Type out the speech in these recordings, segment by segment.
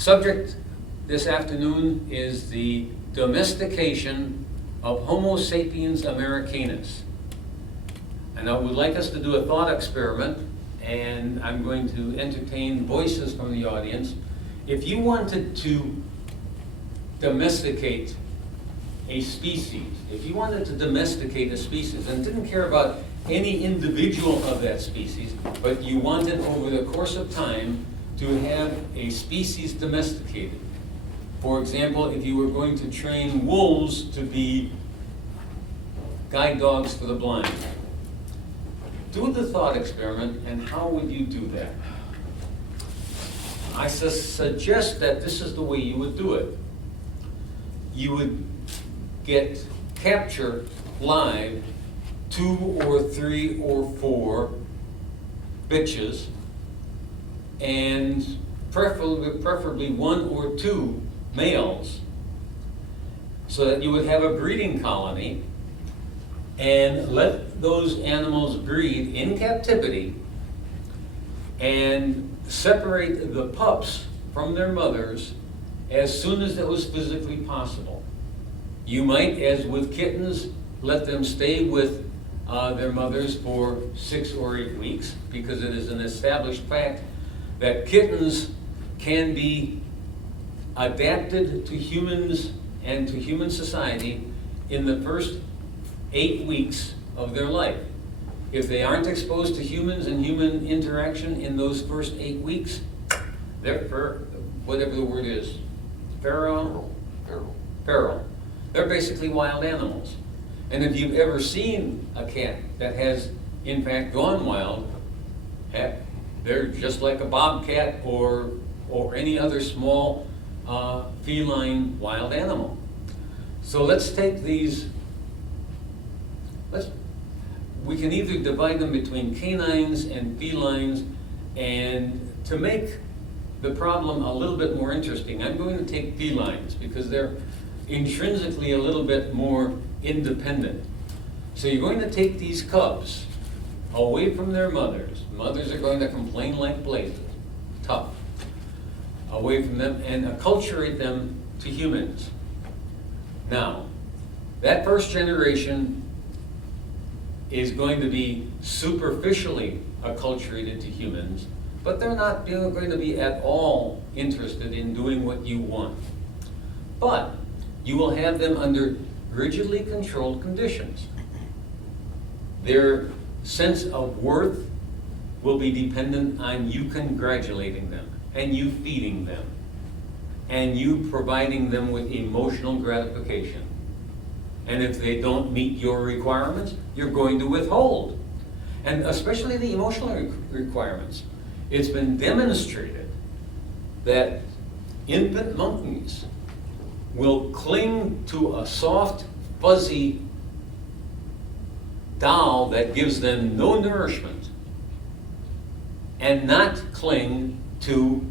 Subject this afternoon is the domestication of Homo sapiens americanus. And I would like us to do a thought experiment, and I'm going to entertain voices from the audience. If you wanted to domesticate a species, if you wanted to domesticate a species and didn't care about any individual of that species, but you wanted over the course of time to have a species domesticated. For example, if you were going to train wolves to be guide dogs for the blind, do the thought experiment, and how would you do that? I suggest that this is the way you would do it. You would capture live 2 or 3 or 4 bitches, and preferably 1 or 2 males, so that you would have a breeding colony, and let those animals breed in captivity and separate the pups from their mothers as soon as it was physically possible. You might, as with kittens, let them stay with their mothers for 6 or 8 weeks, because it is an established fact that kittens can be adapted to humans and to human society in the first 8 weeks of their life. If they aren't exposed to humans and human interaction in those first 8 weeks, they're, whatever the word is, feral. They're basically wild animals. And if you've ever seen a cat that has, in fact, gone wild, heck, they're just like a bobcat or any other small feline wild animal. So let's take these, we can either divide them between canines and felines, and to make the problem a little bit more interesting, I'm going to take felines because they're intrinsically a little bit more independent. So you're going to take these cubs away from their mothers. Mothers are going to complain like blazes, tough, away from them, and acculturate them to humans. Now, that first generation is going to be superficially acculturated to humans, but they're not going to be at all interested in doing what you want. But you will have them under rigidly controlled conditions. Their sense of worth will be dependent on you congratulating them, and you feeding them, and you providing them with emotional gratification. And if they don't meet your requirements, you're going to withhold. And especially the emotional requirements. It's been demonstrated that infant monkeys will cling to a soft, fuzzy doll that gives them no nourishment, and not cling to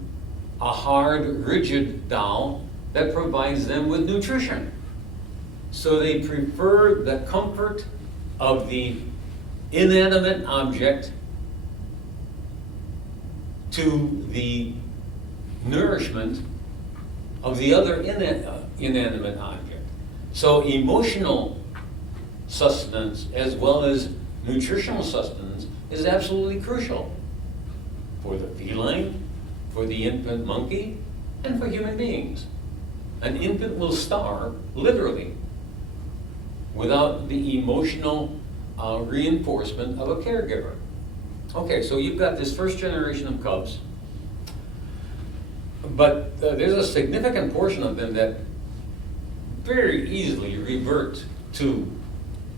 a hard, rigid doll that provides them with nutrition. So they prefer the comfort of the inanimate object to the nourishment of the other inanimate object. So emotional sustenance as well as nutritional sustenance is absolutely crucial for the feline, for the infant monkey, and for human beings. An infant will starve, literally, without the emotional reinforcement of a caregiver. Okay, so you've got this first generation of cubs, but there's a significant portion of them that very easily revert to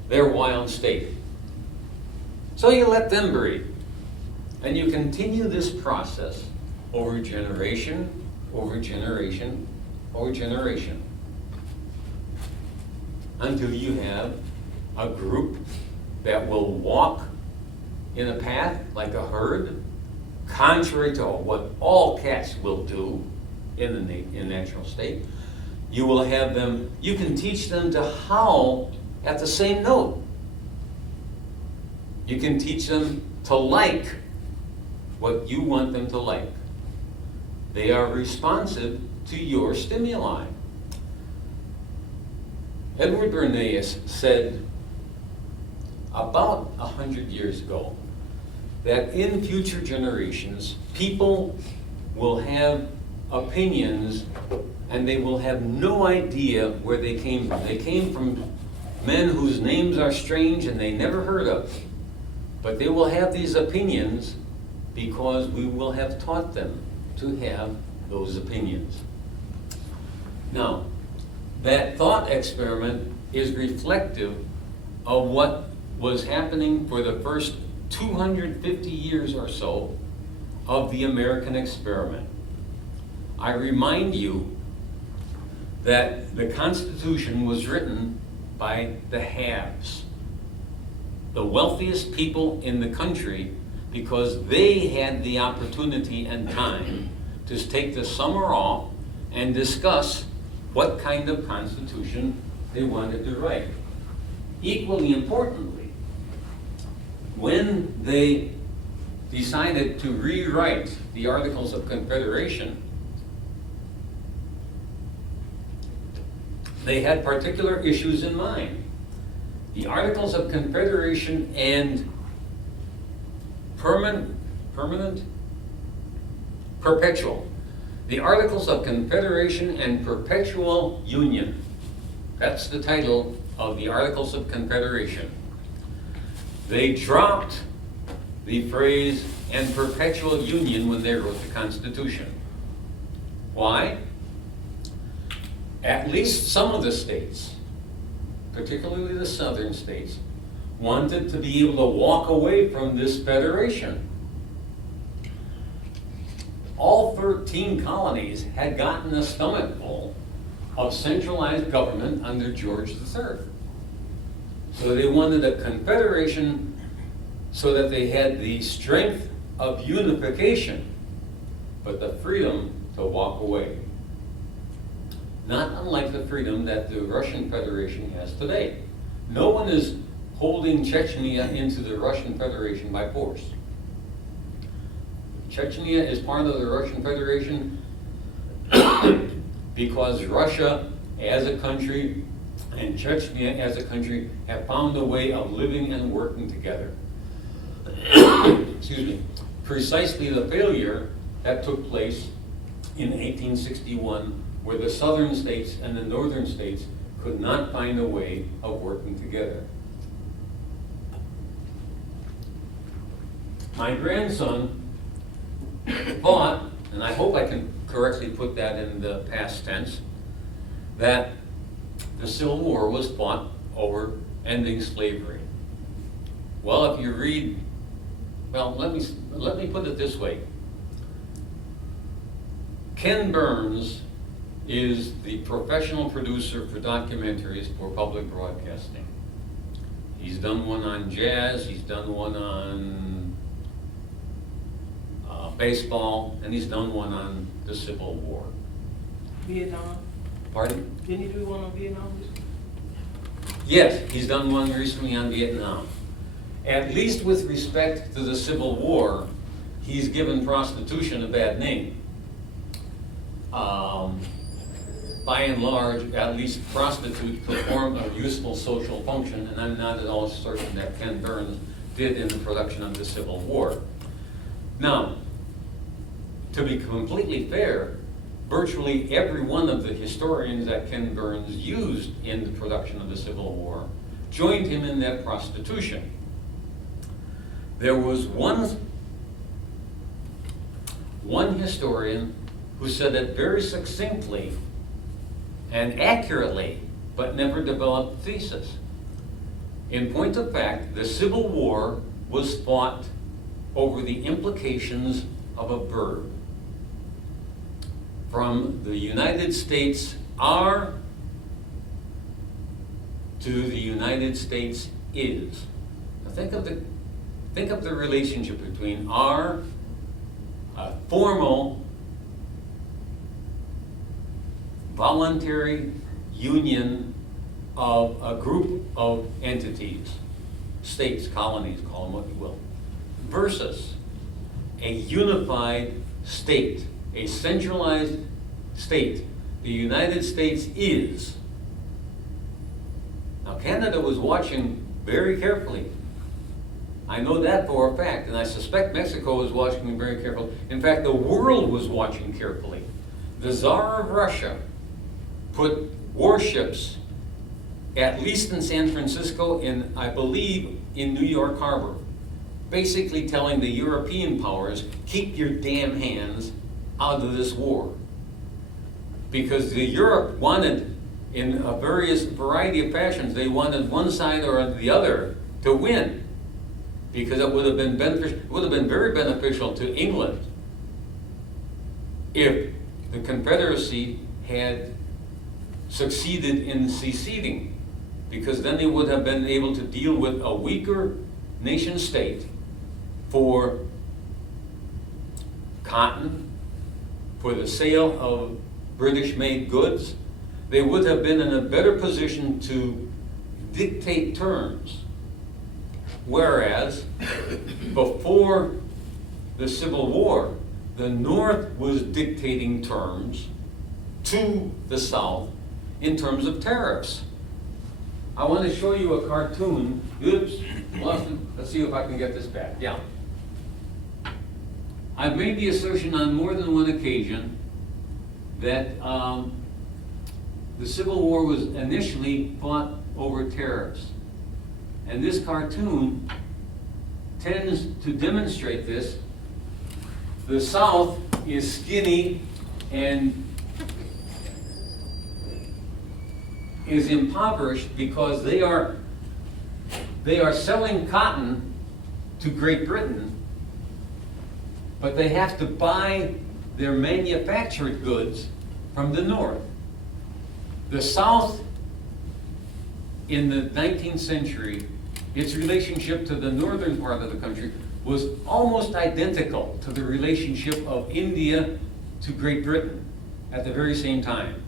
their wild state. So you let them breed, and you continue this process over generation, over generation, over generation, until you have a group that will walk in a path like a herd, contrary to what all cats will do in the natural state. You will have them, you can teach them to howl at the same note. You can teach them to like what you want them to like. They are responsive to your stimuli. Edward Bernays said about 100 years ago that in future generations, people will have opinions and they will have no idea where they came from. They came from men whose names are strange and they never heard of. But they will have these opinions because we will have taught them to have those opinions. Now, that thought experiment is reflective of what was happening for the first 250 years or so of the American experiment. I remind you that the Constitution was written by the haves, the wealthiest people in the country, because they had the opportunity and time to take the summer off and discuss what kind of constitution they wanted to write. Equally importantly, when they decided to rewrite the Articles of Confederation, they had particular issues in mind. The Articles of Confederation and perpetual. The Articles of Confederation and Perpetual Union. That's the title of the Articles of Confederation. They dropped the phrase "and perpetual union" when they wrote the Constitution. Why? At least some of the states, particularly the southern states, wanted to be able to walk away from this federation. All 13 colonies had gotten a stomachful of centralized government under George III. So they wanted a confederation so that they had the strength of unification, but the freedom to walk away. Not unlike the freedom that the Russian Federation has today. No one is holding Chechnya into the Russian Federation by force. Chechnya is part of the Russian Federation because Russia as a country and Chechnya as a country have found a way of living and working together. Excuse me. Precisely the failure that took place in 1861, where the southern states and the northern states could not find a way of working together. My grandson thought, and I hope I can correctly put that in the past tense, that the Civil War was fought over ending slavery. Well, if you read, well, let me put it this way. Ken Burns is the professional producer for documentaries for public broadcasting. He's done one on jazz, he's done one on baseball, and he's done one on the Civil War. Vietnam? Pardon? Didn't he do one on Vietnam? Yes, he's done one recently on Vietnam. At least with respect to the Civil War, he's given prostitution a bad name. By and large, at least prostitutes perform a useful social function, and I'm not at all certain that Ken Burns did in the production of the Civil War. Now, to be completely fair, virtually every one of the historians that Ken Burns used in the production of the Civil War joined him in that prostitution. There was one historian who said it very succinctly and accurately, but never developed a thesis. In point of fact, the Civil War was fought over the implications of a verb. From the United States are to the United States is. Now think of the relationship between are, a formal voluntary union of a group of entities, states, colonies, call them what you will, versus a unified state a centralized state. The United States is. Now, Canada was watching very carefully. I know that for a fact, and I suspect Mexico was watching very carefully. In fact, the world was watching carefully. The Tsar of Russia put warships at least in San Francisco and I believe in New York Harbor, basically telling the European powers, keep your damn hands out of this war. Because the Europe wanted, in a variety of fashions, they wanted one side or the other to win. Because it would have been beneficial, it would have been very beneficial to England if the Confederacy had succeeded in seceding. Because then they would have been able to deal with a weaker nation state for cotton, for the sale of British-made goods. They would have been in a better position to dictate terms. Whereas, before the Civil War, the North was dictating terms to the South in terms of tariffs. I want to show you a cartoon. Oops, lost it. Let's see if I can get this back. Yeah. I've made the assertion on more than one occasion that the Civil War was initially fought over tariffs. And this cartoon tends to demonstrate this. The South is skinny and is impoverished because they are selling cotton to Great Britain, but they have to buy their manufactured goods from the North. The South in the 19th century, its relationship to the northern part of the country was almost identical to the relationship of India to Great Britain at the very same time.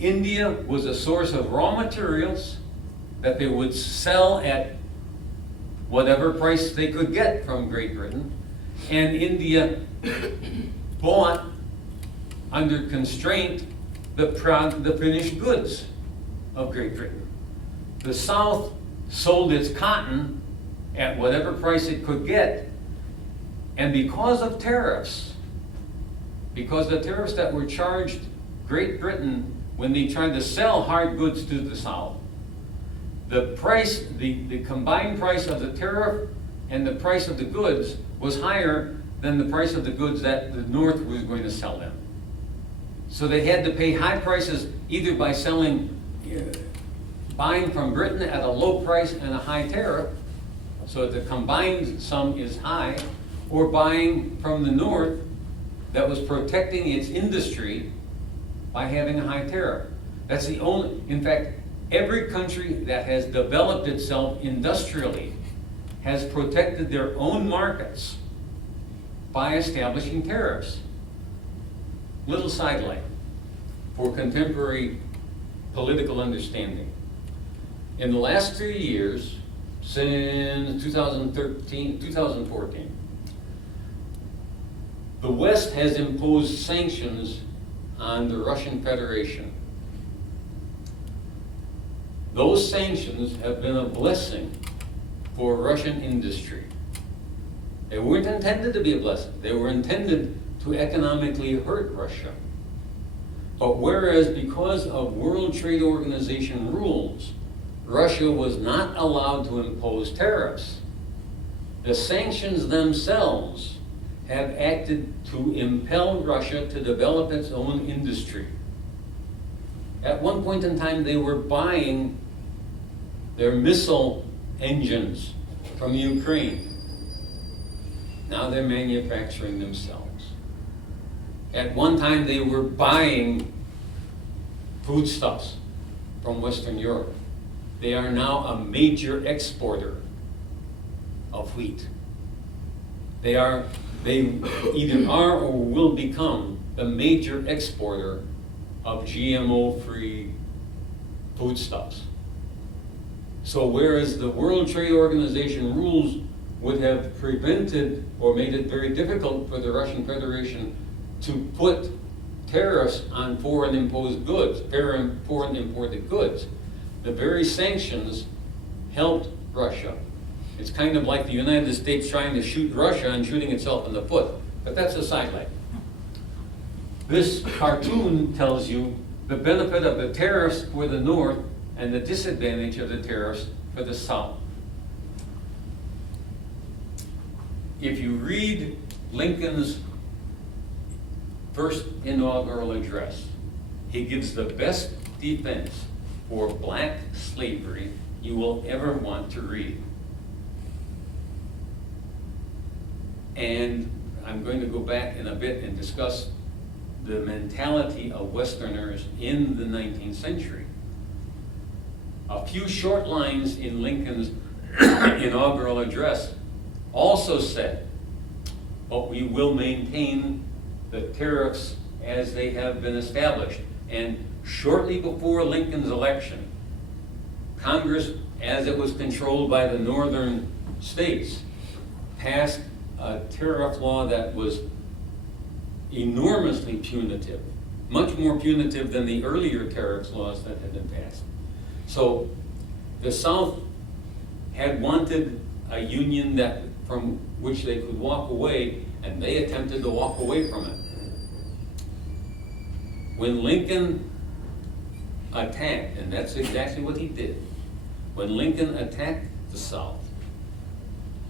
India was a source of raw materials that they would sell at whatever price they could get from Great Britain, and India bought under constraint the finished goods of Great Britain. The South sold its cotton at whatever price it could get, and because of tariffs, because the tariffs that were charged Great Britain when they tried to sell hard goods to the South, the price, the combined price of the tariff and the price of the goods was higher than the price of the goods that the North was going to sell them. So they had to pay high prices either by buying from Britain at a low price and a high tariff, so the combined sum is high, or buying from the North that was protecting its industry by having a high tariff. That's the only, in fact, every country that has developed itself industrially has protected their own markets by establishing tariffs. Little sidelight for contemporary political understanding. In the last 2 years, since 2014, the West has imposed sanctions on the Russian Federation. Those sanctions have been a blessing for Russian industry. They weren't intended to be a blessing. They were intended to economically hurt Russia. But whereas because of World Trade Organization rules, Russia was not allowed to impose tariffs, the sanctions themselves have acted to impel Russia to develop its own industry. At one point in time, they were buying their missile engines from Ukraine. Now they're manufacturing themselves. At one time, they were buying foodstuffs from Western Europe. They are now a major exporter of wheat. They either are or will become the major exporter of GMO-free foodstuffs. So whereas the World Trade Organization rules would have prevented or made it very difficult for the Russian Federation to put tariffs on foreign imposed goods, foreign imported goods. The very sanctions helped Russia. It's kind of like the United States trying to shoot Russia and shooting itself in the foot, but that's a sidelight. This cartoon tells you the benefit of the tariffs for the North and the disadvantage of the tariffs for the South. If you read Lincoln's first inaugural address, he gives the best defense for black slavery you will ever want to read. And I'm going to go back in a bit and discuss the mentality of Westerners in the 19th century. A few short lines in Lincoln's inaugural address also said, but we will maintain the tariffs as they have been established. And shortly before Lincoln's election, Congress, as it was controlled by the northern states, passed a tariff law that was enormously punitive, much more punitive than the earlier tariff laws that had been passed. So the South had wanted a union that from which they could walk away, and they attempted to walk away from it. When Lincoln attacked, and that's exactly what he did, when Lincoln attacked the South,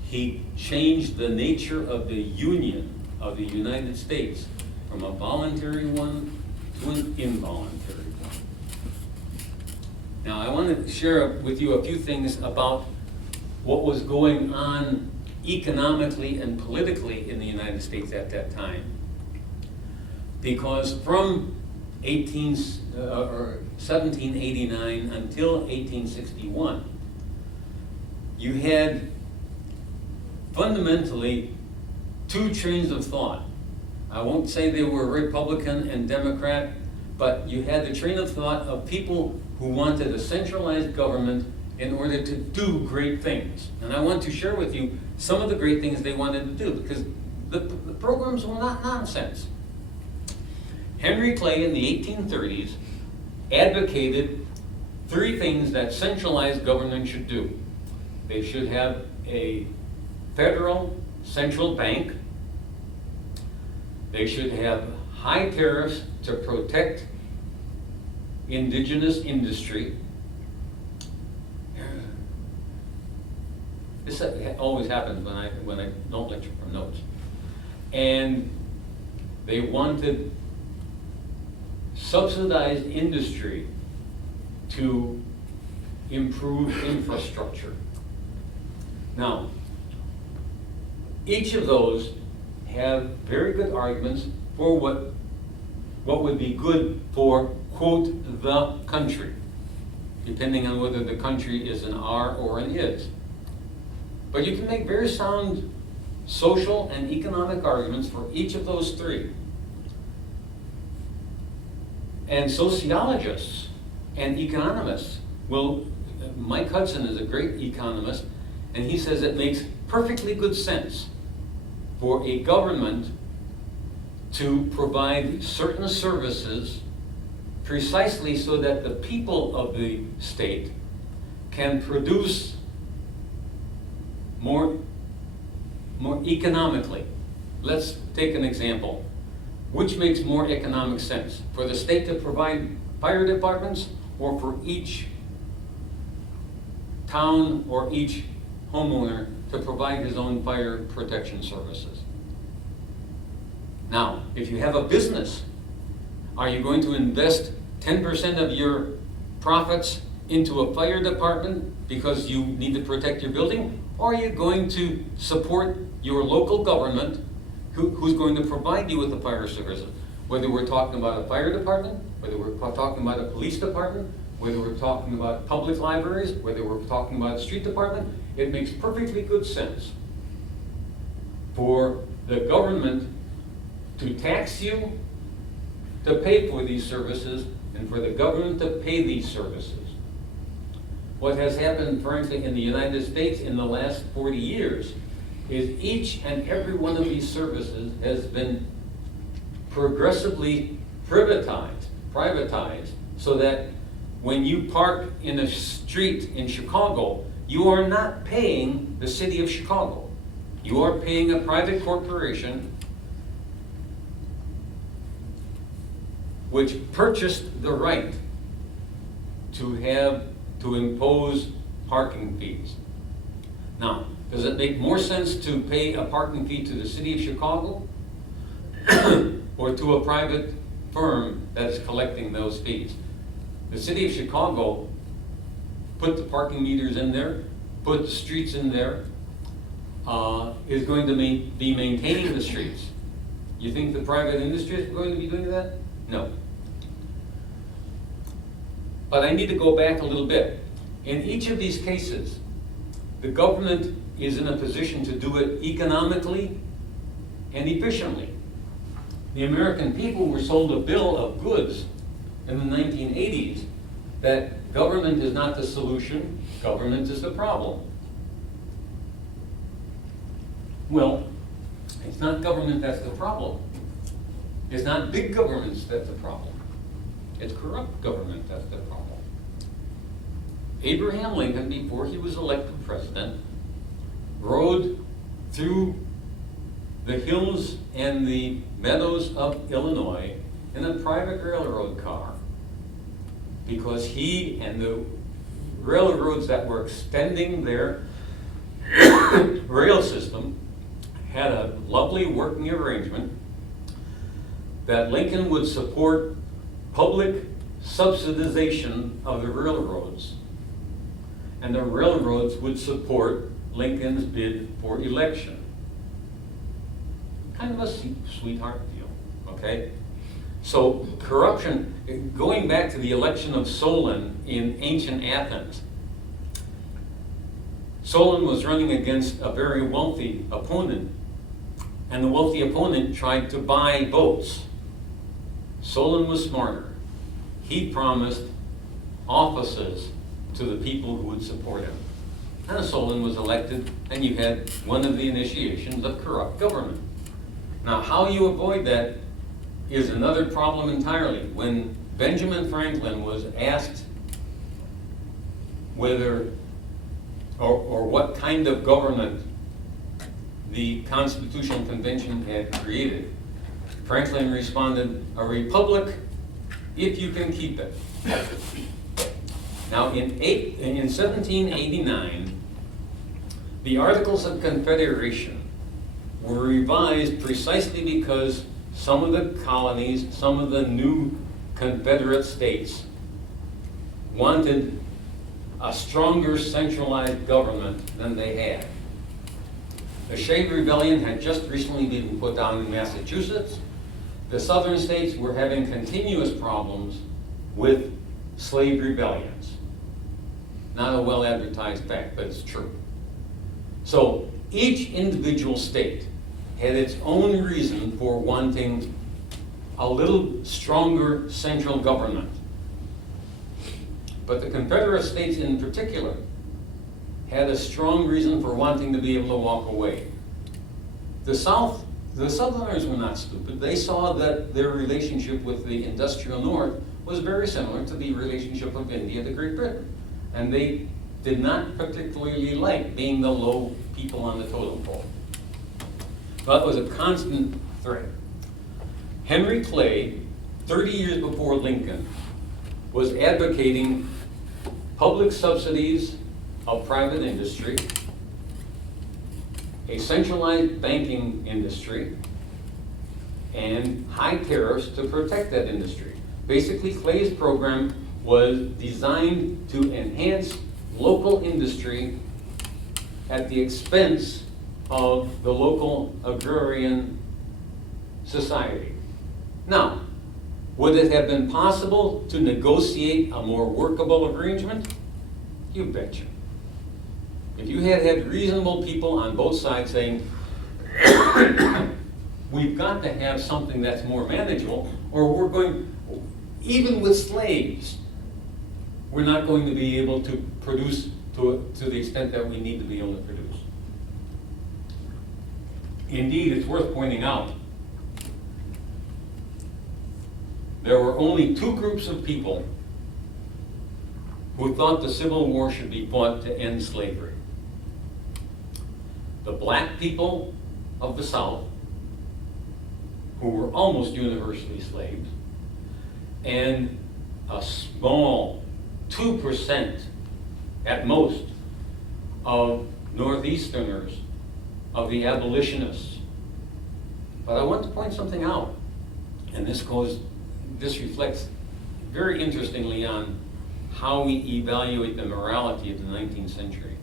he changed the nature of the Union of the United States from a voluntary one to an involuntary one. Now, I want to share with you a few things about what was going on economically and politically in the United States at that time. Because from 1789 until 1861, you had fundamentally two trains of thought. I won't say they were Republican and Democrat, but you had the train of thought of people who wanted a centralized government in order to do great things. And I want to share with you some of the great things they wanted to do, because the programs were not nonsense. Henry Clay in the 1830s advocated three things that centralized government should do. They should have a federal central bank. They should have high tariffs to protect indigenous industry. This always happens when I don't lecture from notes. And they wanted subsidized industry to improve infrastructure. Now, each of those have very good arguments for what would be good for, quote, the country, depending on whether the country is an R or an is. But you can make very sound social and economic arguments for each of those three. And sociologists and economists Mike Hudson is a great economist, and he says it makes perfectly good sense for a government to provide certain services precisely so that the people of the state can produce more economically. Let's take an example. Which makes more economic sense? For the state to provide fire departments, or for each town or each homeowner to provide his own fire protection services? Now, if you have a business, are you going to invest 10% of your profits into a fire department because you need to protect your building? Or are you going to support your local government who's going to provide you with the fire services? Whether we're talking about a fire department, whether we're talking about a police department, whether we're talking about public libraries, whether we're talking about a street department, it makes perfectly good sense for the government to tax you to pay for these services and for the government to pay these services. What has happened, frankly, in the United States in the last 40 years is each and every one of these services has been progressively privatized, so that when you park in a street in Chicago, you are not paying the city of Chicago. You are paying a private corporation which purchased the right to impose parking fees. Now, does it make more sense to pay a parking fee to the city of Chicago or to a private firm that is collecting those fees? The city of Chicago put the parking meters in there, put the streets in there, is going to be maintaining the streets. You think the private industry is going to be doing that? No. But I need to go back a little bit. In each of these cases, the government is in a position to do it economically and efficiently. The American people were sold a bill of goods in the 1980s that government is not the solution, government is the problem. Well, it's not government that's the problem. It's not big governments that's the problem. It's corrupt government that's the problem. Abraham Lincoln, before he was elected president, rode through the hills and the meadows of Illinois in a private railroad car, because he and the railroads that were extending their rail system had a lovely working arrangement that Lincoln would support public subsidization of the railroads, and the railroads would support Lincoln's bid for election. Kind of a sweetheart deal, okay? So corruption, going back to the election of Solon in ancient Athens, Solon was running against a very wealthy opponent, and the wealthy opponent tried to buy votes. Solon was smarter. He promised offices to the people who would support him. And Solon was elected, and you had one of the initiations of corrupt government. Now, how you avoid that is another problem entirely. When Benjamin Franklin was asked whether or what kind of government the Constitutional Convention had created, Franklin responded, "A republic, if you can keep it." Now, in 1789, the Articles of Confederation were revised precisely because some of the colonies, some of the new Confederate states wanted a stronger centralized government than they had. The Shade Rebellion had just recently been put down in Massachusetts. The southern states were having continuous problems with slave rebellions. Not a well-advertised fact, but it's true. So each individual state had its own reason for wanting a little stronger central government. But the Confederate States in particular had a strong reason for wanting to be able to walk away. The Southerners were not stupid. They saw that their relationship with the industrial North was very similar to the relationship of India to Great Britain. And they did not particularly like being the low people on the totem pole. That was a constant threat. Henry Clay, 30 years before Lincoln, was advocating public subsidies of private industry, a centralized banking industry, and high tariffs to protect that industry. Basically, Clay's program was designed to enhance local industry at the expense of the local agrarian society. Now, would it have been possible to negotiate a more workable arrangement? You betcha. If you had reasonable people on both sides saying, we've got to have something that's more manageable, or we're going, even with slaves, we're not going to be able to produce to the extent that we need to be able to produce. Indeed, it's worth pointing out there were only two groups of people who thought the Civil War should be fought to end slavery. The black people of the South, who were almost universally slaves, and a small 2% at most of Northeasterners, of the abolitionists. But I want to point something out, and this reflects very interestingly on how we evaluate the morality of the 19th century.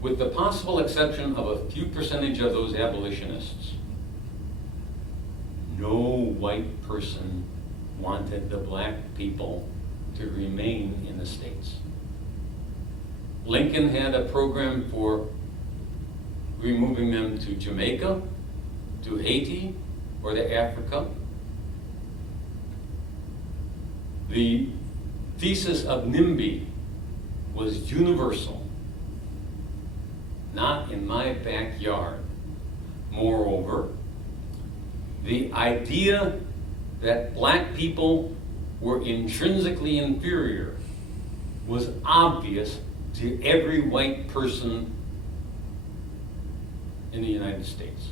With the possible exception of a few percentage of those abolitionists, no white person wanted the black people to remain in the States. Lincoln had a program for removing them to Jamaica, to Haiti, or to Africa. The thesis of NIMBY was universal. Not in my backyard. Moreover, the idea that black people were intrinsically inferior was obvious to every white person in the United States.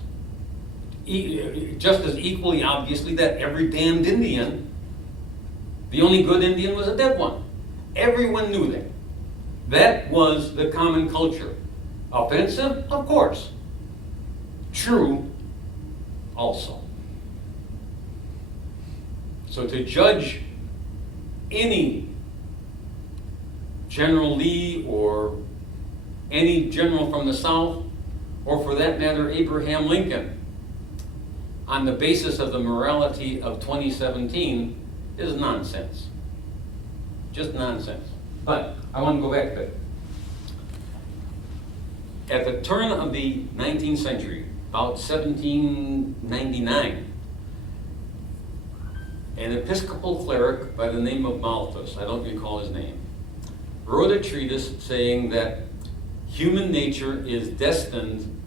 Just as equally obviously that every damned Indian, the only good Indian was a dead one. Everyone knew that. That was the common culture. Offensive? Of course. True, also. So to judge any General Lee or any general from the South, or for that matter, Abraham Lincoln, on the basis of the morality of 2017 is nonsense. Just nonsense. But I want to go back to it. At the turn of the 19th century, about 1799, an Episcopal cleric by the name of Malthus, I don't recall his name, wrote a treatise saying that human nature is destined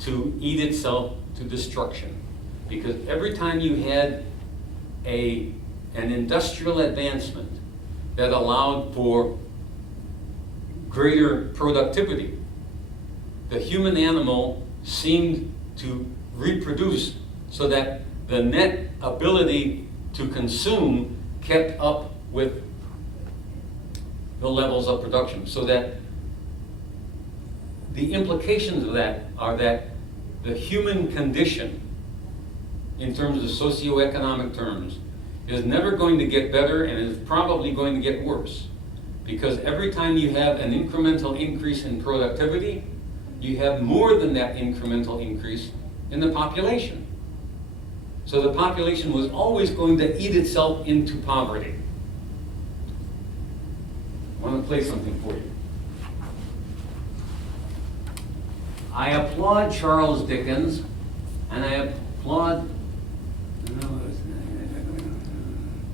to eat itself to destruction. Because every time you had an industrial advancement that allowed for greater productivity, the human animal seemed to reproduce so that the net ability to consume kept up with the levels of production. So that the implications of that are that the human condition, in terms of socioeconomic terms, is never going to get better and is probably going to get worse. Because every time you have an incremental increase in productivity, you have more than that incremental increase in the population. So the population was always going to eat itself into poverty. I want to play something for you. I applaud Charles Dickens, and I applaud,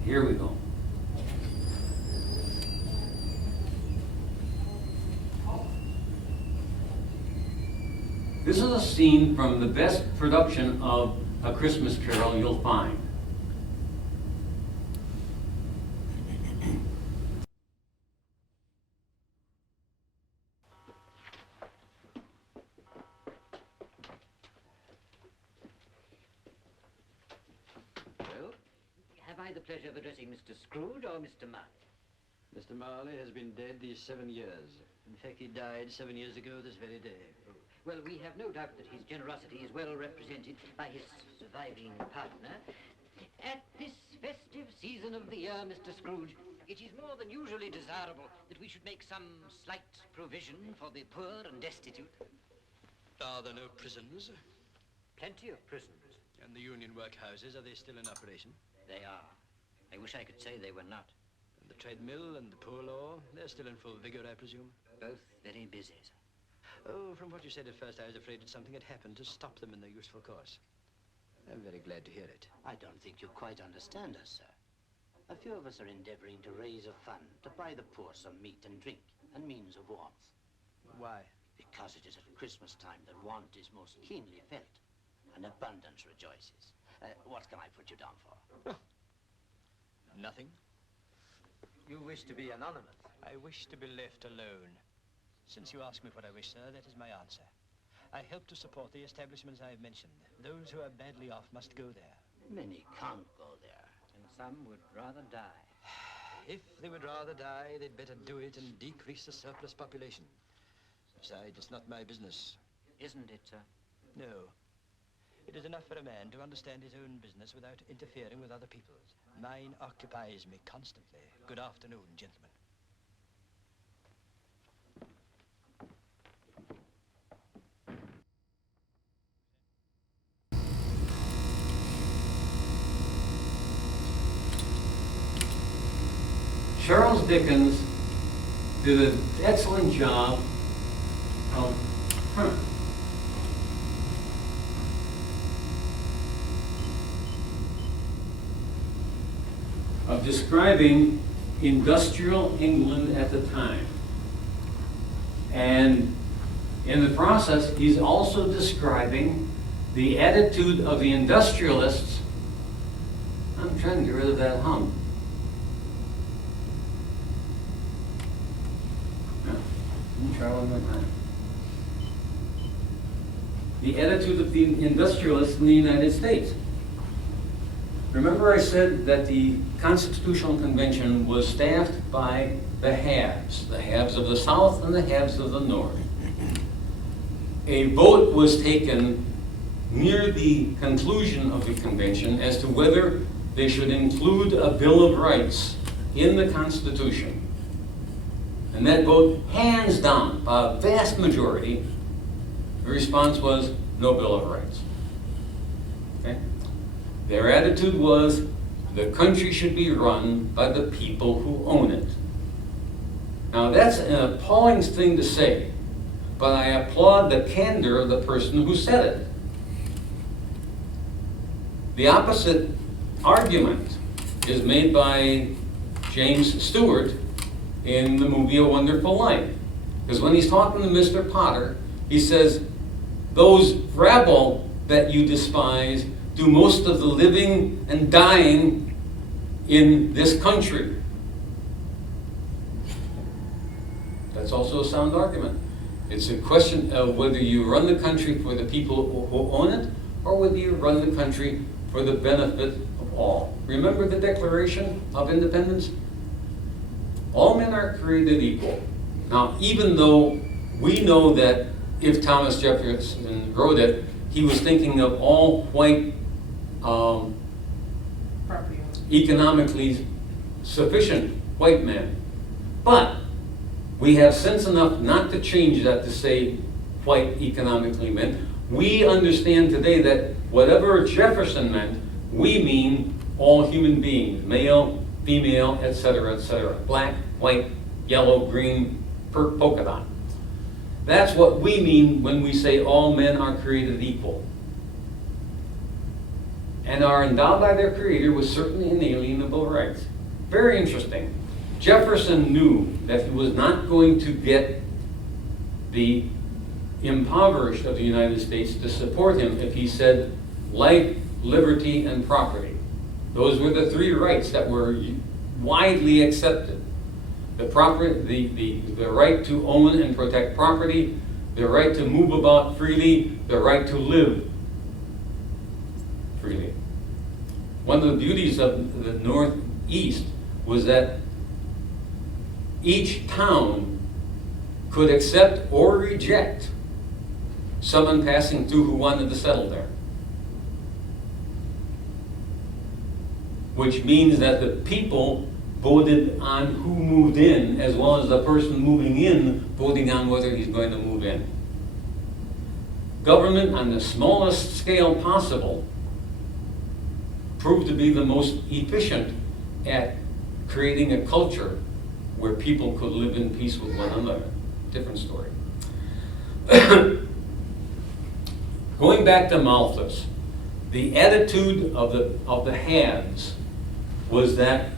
here we go. This is a scene from the best production of A Christmas Carol you'll find. Well, have I the pleasure of addressing Mr. Scrooge or Mr. Marley? Mr. Marley has been dead these 7 years. In fact, he died 7 years ago this very day. Well, we have no doubt that his generosity is well represented by his surviving partner. At this festive season of the year, Mr. Scrooge, it is more than usually desirable that we should make some slight provision for the poor and destitute. Are there no prisons? Plenty of prisons. And the union workhouses, are they still in operation? They are. I wish I could say they were not. And the treadmill and the poor law, they're still in full vigor, I presume? Both very busy, sir. Oh, from what you said at first, I was afraid that something had happened to stop them in their useful course. I'm very glad to hear it. I don't think you quite understand us, sir. A few of us are endeavoring to raise a fund to buy the poor some meat and drink and means of warmth. Why? Because it is at Christmas time that want is most keenly felt and abundance rejoices. What can I put you down for? nothing. You wish to be anonymous. I wish to be left alone. Since you ask me what I wish, sir, that is my answer. I help to support the establishments I have mentioned. Those who are badly off must go there. Many can't go there. And some would rather die. If they would rather die, they'd better do it and decrease the surplus population. Besides, it's not my business. Isn't it, sir? No. It is enough for a man to understand his own business without interfering with other people's. Mine occupies me constantly. Good afternoon, gentlemen. Charles Dickens did an excellent job of describing industrial England at the time. And in the process, he's also describing the attitude of the industrialists. I'm trying to get rid of that hum. Try one more time. The attitude of the industrialists in the United States. Remember I said that the Constitutional Convention was staffed by the haves of the South and the haves of the North. A vote was taken near the conclusion of the convention as to whether they should include a Bill of Rights in the Constitution. And that vote, hands down, by a vast majority, the response was no Bill of Rights. Okay? Their attitude was the country should be run by the people who own it. Now that's an appalling thing to say, but I applaud the candor of the person who said it. The opposite argument is made by James Stewart in the movie A Wonderful Life. Because when he's talking to Mr. Potter, he says, those rabble that you despise do most of the living and dying in this country. That's also a sound argument. It's a question of whether you run the country for the people who own it, or whether you run the country for the benefit of all. Remember the Declaration of Independence? All men are created equal. Now, even though we know that if Thomas Jefferson wrote it, he was thinking of all white, economically sufficient white men. But we have sense enough not to change that to say white economically men. We understand today that whatever Jefferson meant, we mean all human beings, male, female, etc., black, white, yellow, green, polka dot. That's what we mean when we say all men are created equal and are endowed by their creator with certain inalienable rights. Very interesting. Jefferson knew that he was not going to get the impoverished of the United States to support him if he said life, liberty, and property. Those were the three rights that were widely accepted. The right to own and protect property, the right to move about freely, the right to live freely. One of the beauties of the Northeast was that each town could accept or reject someone passing through who wanted to settle there. Which means that the people voted on who moved in, as well as the person moving in voting on whether he's going to move in. Government on the smallest scale possible proved to be the most efficient at creating a culture where people could live in peace with one another. Different story. Going back to Malthus, the attitude of the haves was that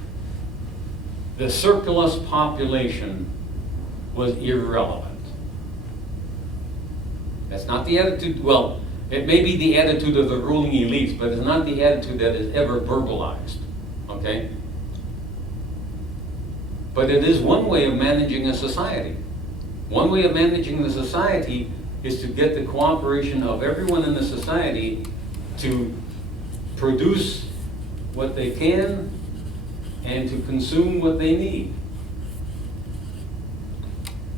the surplus population was irrelevant. That's not the attitude, well, it may be the attitude of the ruling elites, but it's not the attitude that is ever verbalized, okay? but it is one way of managing a society. One way of managing the society is to get the cooperation of everyone in the society to produce what they can and to consume what they need.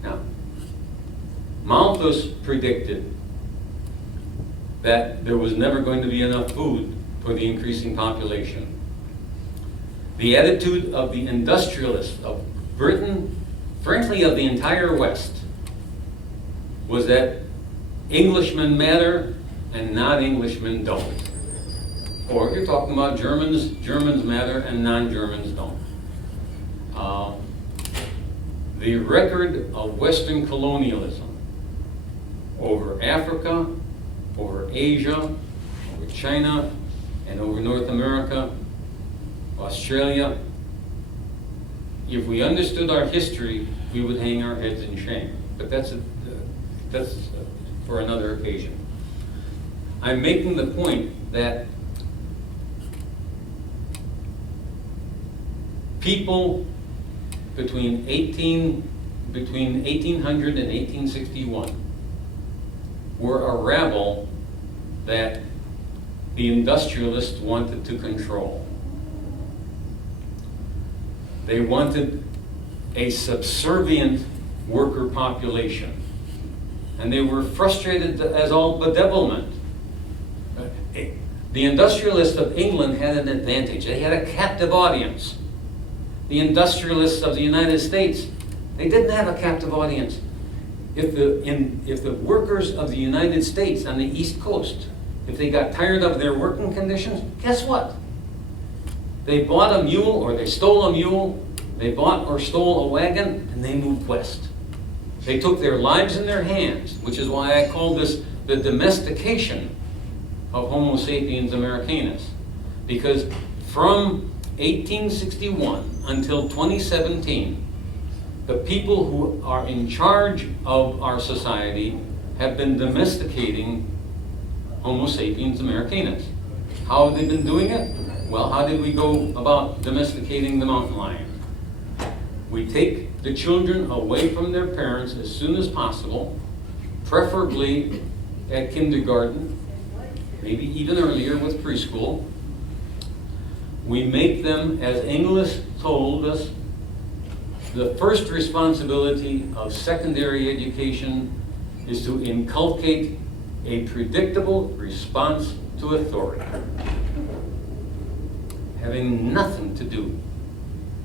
Now, Malthus predicted that there was never going to be enough food for the increasing population. The attitude of the industrialists of Britain, frankly of the entire West, was that Englishmen matter and not Englishmen don't. Or if you're talking about Germans, Germans matter and non-Germans don't. The record of Western colonialism over Africa, over Asia, over China, and over North America, Australia, if we understood our history, we would hang our heads in shame. But that's for another occasion. I'm making the point that people between 1800 and 1861 were a rabble that the industrialists wanted to control. They wanted a subservient worker population, and they were frustrated as all bedevilment. The industrialists of England had an advantage. They had a captive audience. The industrialists of the United States, they didn't have a captive audience. If the workers of the United States on the East Coast, if they got tired of their working conditions, guess what? They bought a mule or they stole a mule, they bought or stole a wagon, and they moved west. They took their lives in their hands, which is why I call this the domestication of Homo sapiens americanus. Because from 1861 until 2017, the people who are in charge of our society have been domesticating Homo sapiens americanus. How have they been doing it? Well, how did we go about domesticating the mountain lion? We take the children away from their parents as soon as possible, preferably at kindergarten, maybe even earlier with preschool. We make them, as English told us, the first responsibility of secondary education is to inculcate a predictable response to authority, having nothing to do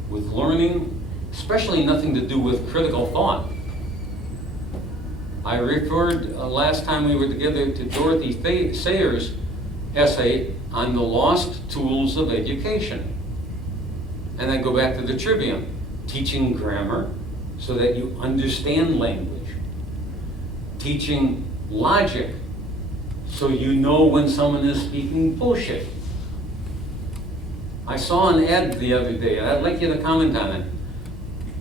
with learning, especially nothing to do with critical thought. I referred last time we were together to Dorothy Sayers' essay on the lost tools of education. And I go back to the trivium, teaching grammar so that you understand language, teaching logic so you know when someone is speaking bullshit. I saw an ad the other day, and I'd like you to comment on it.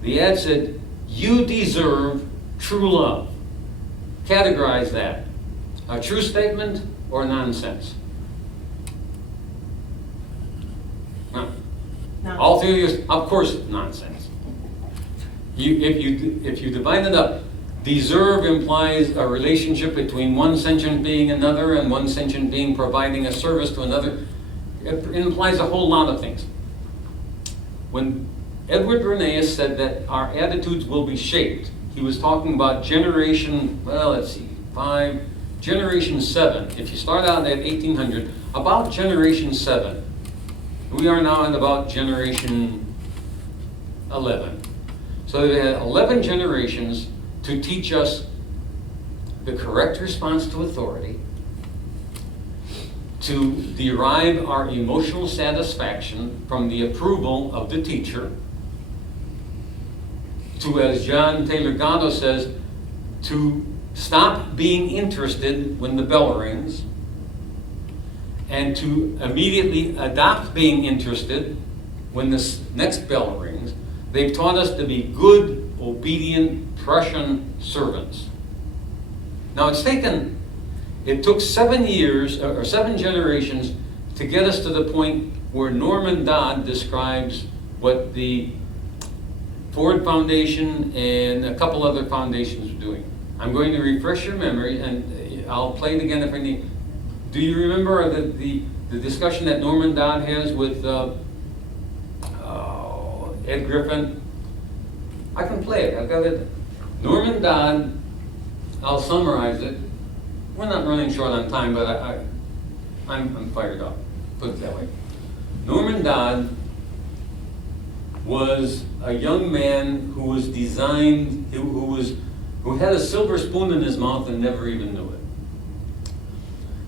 The ad said, "You deserve true love." Categorize that. A true statement or nonsense? No. No. All three of you, of course, nonsense. If you divide it up, deserve implies a relationship between one sentient being and another, and one sentient being providing a service to another. It implies a whole lot of things. When Edward Bernays said that our attitudes will be shaped, he was talking about generation 7. If you start out at 1800, about generation 7. We are now in about generation 11. So they had 11 generations to teach us the correct response to authority, to derive our emotional satisfaction from the approval of the teacher, to, as John Taylor Gatto says, to stop being interested when the bell rings, and to immediately adopt being interested when the next bell rings. They've taught us to be good, obedient Prussian servants. Now it took 7 years, or 7 generations, to get us to the point where Norman Dodd describes what the Ford Foundation and a couple other foundations are doing. I'm going to refresh your memory, and I'll play it again if I need. Do you remember the discussion that Norman Dodd has with Ed Griffin? I can play it. I've got it. Norman Dodd, I'll summarize it. We're not running short on time, but I'm fired up, put it that way. Norman Dodd was a young man who was designed, who had a silver spoon in his mouth and never even knew it.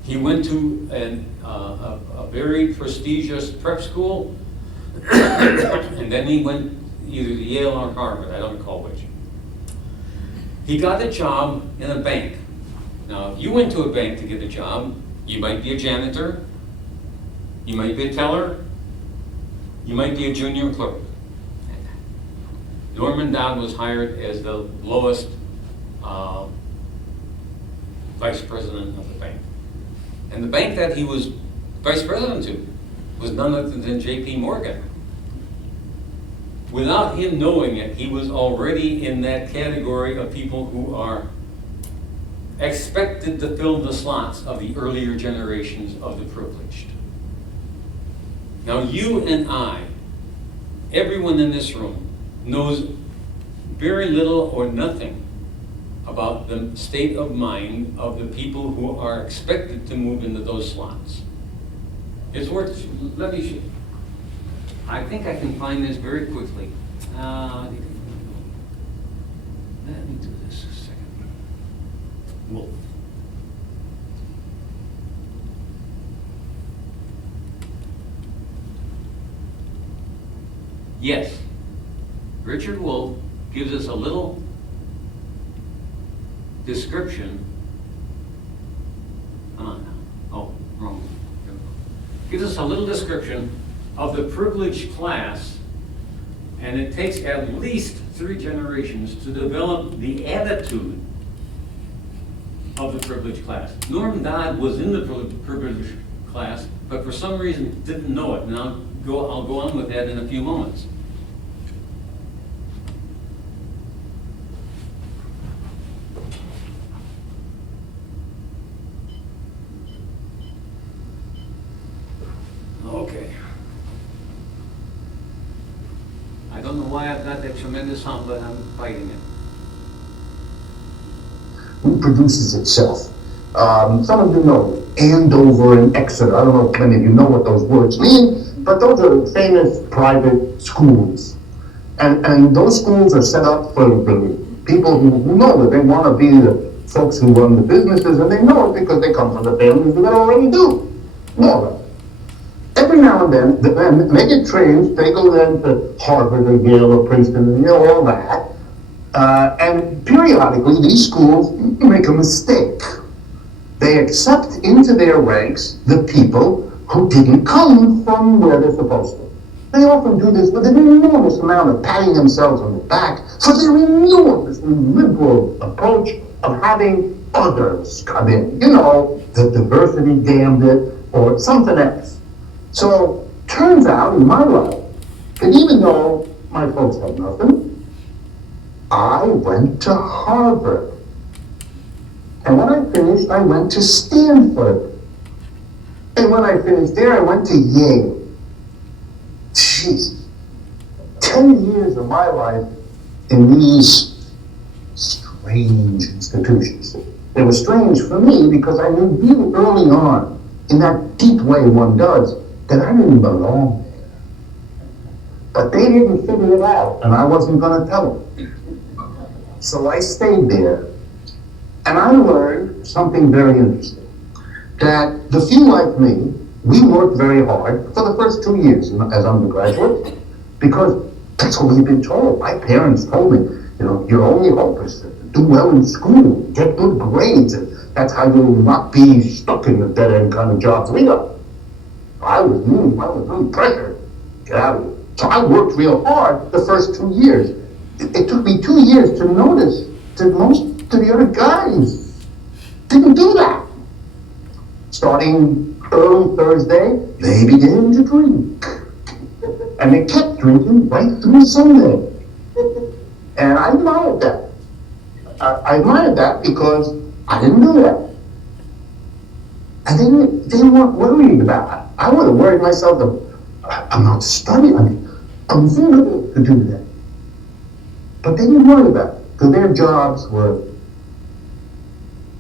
He went to a very prestigious prep school, and then he went either to Yale or Harvard, I don't recall which. He got a job in a bank. Now, if you went to a bank to get a job, you might be a janitor, you might be a teller, you might be a junior clerk. Norman Dodd was hired as the lowest vice president of the bank. And the bank that he was vice president to was none other than J.P. Morgan. Without him knowing it, he was already in that category of people who are expected to fill the slots of the earlier generations of the privileged. Now you and I, everyone in this room, knows very little or nothing about the state of mind of the people who are expected to move into those slots. It's worth, let me show. I think I can find this very quickly. Let me do this a second. Wolf. Yes, Richard Wolff gives us a little description. Come on now. Oh, wrong. Gives us a little description of the privileged class, and it takes at least 3 generations to develop the attitude of the privileged class. Norman Dodd was in the privileged class, but for some reason didn't know it. And I'll go on with that in a few moments. Okay. I don't know why I've got that tremendous hum, but I'm fighting it. Reproduces itself. Some of you know Andover and Exeter. I don't know if many of you know what those words mean, but those are famous private schools. And those schools are set up for the people who know that they want to be the folks who run the businesses, and they know it because they come from the families that already do. More of it. Every now and then, they get trained, they go then to Harvard or Yale or Princeton, and all that. And periodically, these schools make a mistake. They accept into their ranks the people who didn't come from where they're supposed to. They often do this with an enormous amount of patting themselves on the back for their enormously liberal approach of having others come in. You know, the diversity gambit or something else. So, turns out in my life that even though my folks had nothing, I went to Harvard. And when I finished, I went to Stanford. And when I finished there, I went to Yale. Jeez. 10 years of my life in these strange institutions. They were strange for me because I knew really early on, in that deep way one does, that I didn't belong there. But they didn't figure it out, and I wasn't going to tell them. So I stayed there, and I learned something very interesting. That the few like me, we worked very hard for the first 2 years as undergraduates, because that's what we've been told. My parents told me, you know, your only hope is to do well in school, get good grades, and that's how you'll not be stuck in the dead-end kind of jobs we got. I was really pressured to get out of it. So I worked real hard the first 2 years. It took me 2 years to notice that most of the other guys didn't do that. Starting early Thursday, they began to drink. And they kept drinking right through Sunday. And I admired that. I admired that because I didn't do that. And they weren't worried about it. I would have worried myself that I'm not studying. I'm vulnerable to do that. But they didn't worry about it because their jobs were,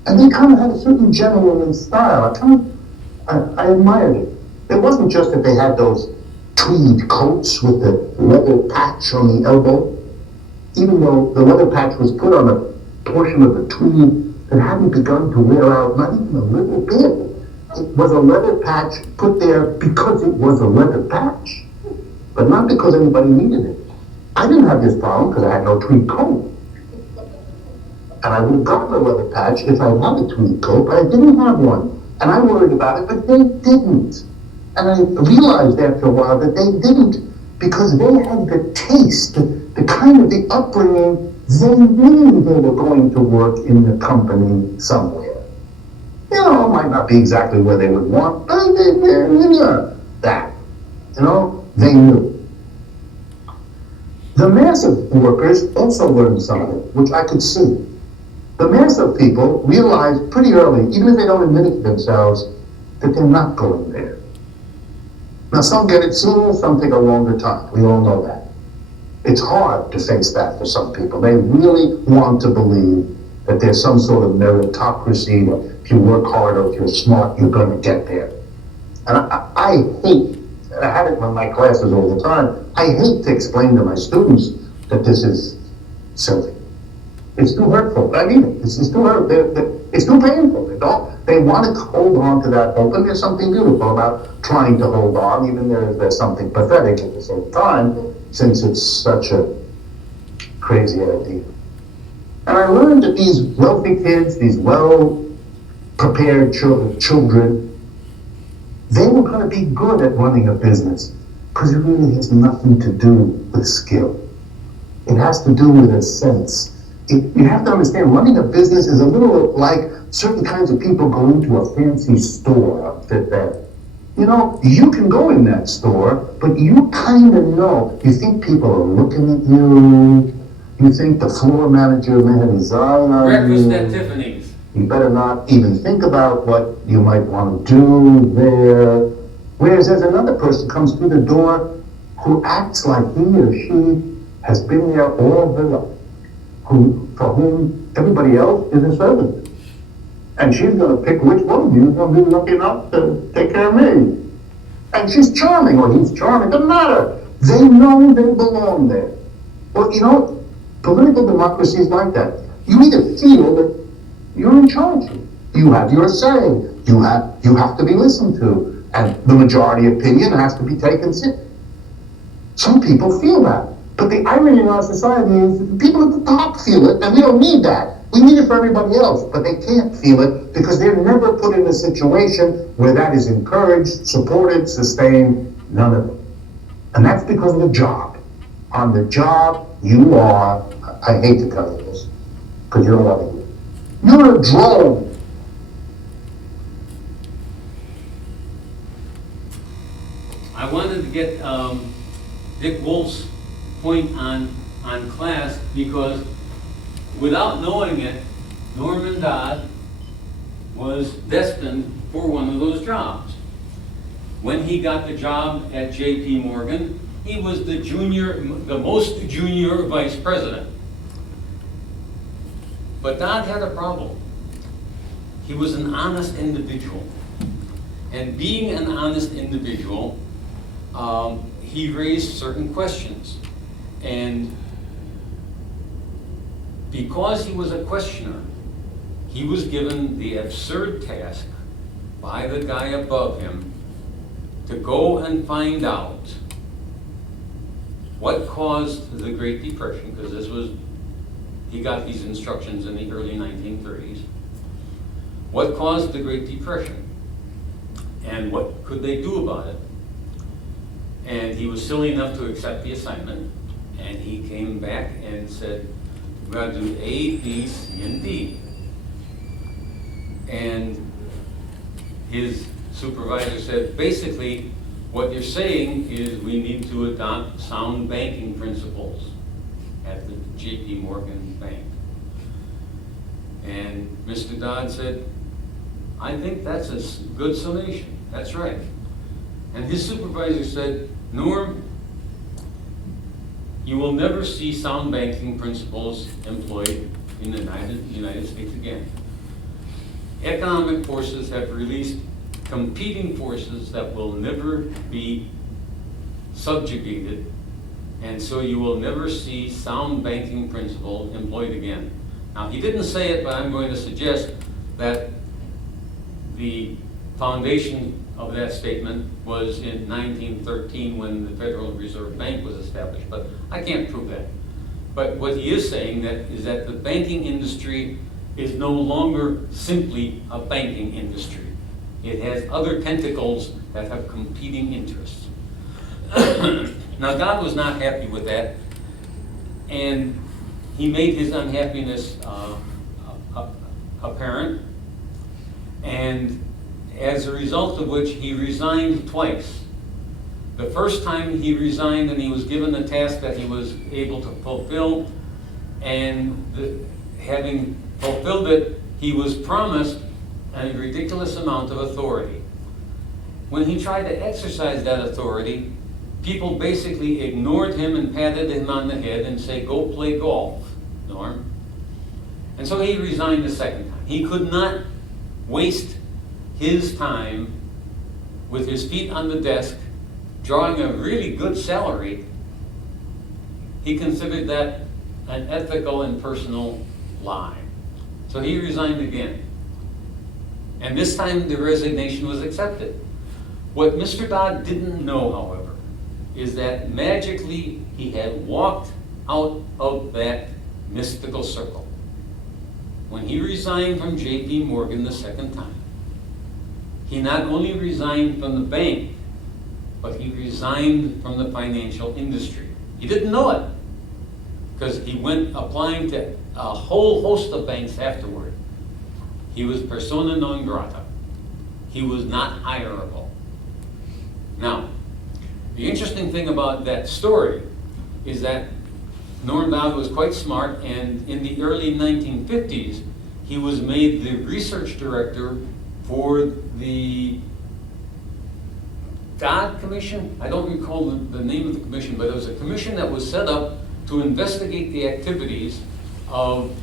and they kind of had a certain gentlemanly style. I admired it. It wasn't just that they had those tweed coats with the leather patch on the elbow, even though the leather patch was put on a portion of the tweed that hadn't begun to wear out, not even a little bit. It was a leather patch put there because it was a leather patch, but not because anybody needed it. I didn't have this problem because I had no tweed coat. And I would have gotten a leather patch if I had a tweed coat, but I didn't have one. And I worried about it, but they didn't. And I realized after a while that they didn't because they had the taste, the kind of the upbringing, they knew they were going to work in the company somewhere. You know, it might not be exactly where they would want, but they knew that. You know, they knew. The mass of workers also learned something, which I could see. The mass of people realized pretty early, even if they don't admit it to themselves, that they're not going there. Now, some get it sooner, some take a longer time. We all know that. It's hard to face that for some people. They really want to believe that there's some sort of meritocracy, that if you work hard or if you're smart, you're going to get there. And I hate, and I have it in my classes all the time, I hate to explain to my students that this is silly. It's too hurtful. I mean it. It's too hurtful. It's too painful. They want to hold on to that hope, and there's something beautiful about trying to hold on, even there's something pathetic at the same time, since it's such a crazy idea. And I learned that these wealthy kids, these well-prepared children, they were going to be good at running a business, because it really has nothing to do with skill. It has to do with a sense. You have to understand, running a business is a little like certain kinds of people go into a fancy store that you know, you can go in that store, but you kind of know. You think people are looking at you. You think the floor manager may have his eye on Breakfast you. at Tiffany's. You better not even think about what you might want to do there. Whereas there's another person comes through the door who acts like he or she has been there all their life. For whom everybody else is a servant. And she's going to pick which one of you is going to be lucky enough to take care of me. And she's charming, or he's charming, doesn't matter. They know they belong there. Well, you know, political democracy is like that. You either feel that you're in charge. You have your say. You have to be listened to. And the majority opinion has to be taken seriously. Some people feel that. But the irony in our society is that people at the top feel it, and we don't need that. We need it for everybody else, but they can't feel it because they're never put in a situation where that is encouraged, supported, sustained, none of it. And that's because of the job. On the job, you are, I hate to tell you this, because you don't want to hear it. You're a drone. I wanted to get Dick Wolf's point on class because without knowing it, Norman Dodd was destined for one of those jobs. When he got the job at J.P. Morgan, he was the most junior vice president. But Dodd had a problem. He was an honest individual. And being an honest individual, he raised certain questions. And because he was a questioner, he was given the absurd task by the guy above him to go and find out what caused the Great Depression, because he got these instructions in the early 1930s. What caused the Great Depression? And what could they do about it? And he was silly enough to accept the assignment, and he came back and said, we're going to do A, B, C, and D. And his supervisor said, basically, what you're saying is we need to adopt sound banking principles. at the J.P. Morgan Bank. And Mr. Dodd said, I think that's a good summation. That's right. And his supervisor said, Norm, you will never see sound banking principles employed in the United States again. Economic forces have released competing forces that will never be subjugated, and so you will never see sound banking principle employed again. Now, he didn't say it, but I'm going to suggest that the foundation of that statement was in 1913 when the Federal Reserve Bank was established, but I can't prove that. But what he is saying is that the banking industry is no longer simply a banking industry. It has other tentacles that have competing interests. Now, God was not happy with that, and he made his unhappiness apparent, and as a result of which he resigned twice. The first time he resigned and he was given a task that he was able to fulfill, and having fulfilled it, he was promised a ridiculous amount of authority. When he tried to exercise that authority, people basically ignored him and patted him on the head and said, go play golf, Norm. And so he resigned the second time. He could not waste his time with his feet on the desk, drawing a really good salary. He considered that an ethical and personal lie. So he resigned again. And this time the resignation was accepted. What Mr. Dodd didn't know, however, is that magically he had walked out of that mystical circle. When he resigned from J.P. Morgan the second time, he not only resigned from the bank, but he resigned from the financial industry. He didn't know it, because he went applying to a whole host of banks afterward. He was persona non grata. He was not hireable. Now, the interesting thing about that story is that Norm Dodd was quite smart, and in the early 1950s, he was made the research director for the Dodd Commission. I don't recall the name of the commission, but it was a commission that was set up to investigate the activities of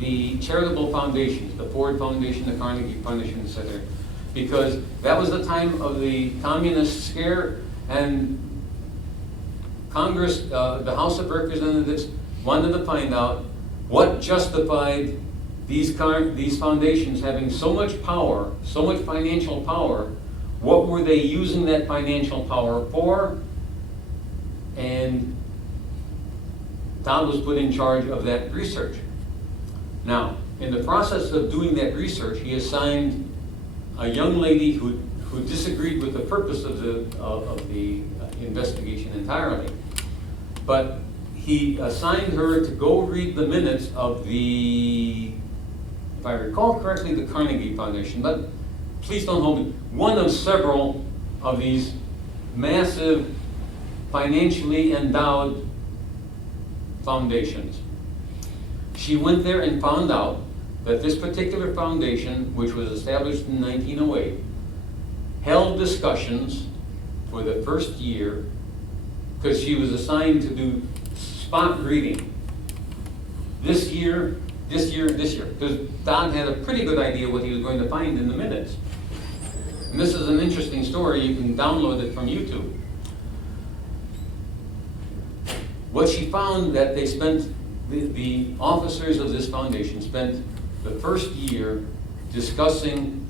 the charitable foundations, the Ford Foundation, the Carnegie Foundation, etc. Because that was the time of the communist scare, and Congress, the House of Representatives, wanted to find out what justified these foundations having so much power, so much financial power. What were they using that financial power for? And Dodd was put in charge of that research. Now, in the process of doing that research, he assigned a young lady who disagreed with the purpose of the investigation entirely. But he assigned her to go read the minutes of the, if I recall correctly, the Carnegie Foundation, but please don't hold me, one of several of these massive, financially endowed foundations. She went there and found out that this particular foundation, which was established in 1908, held discussions for the first year, because she was assigned to do spot reading. This year, because Dodd had a pretty good idea what he was going to find in the minutes. And this is an interesting story. You can download it from YouTube. What she found that they spent, the officers of this foundation spent the first year discussing,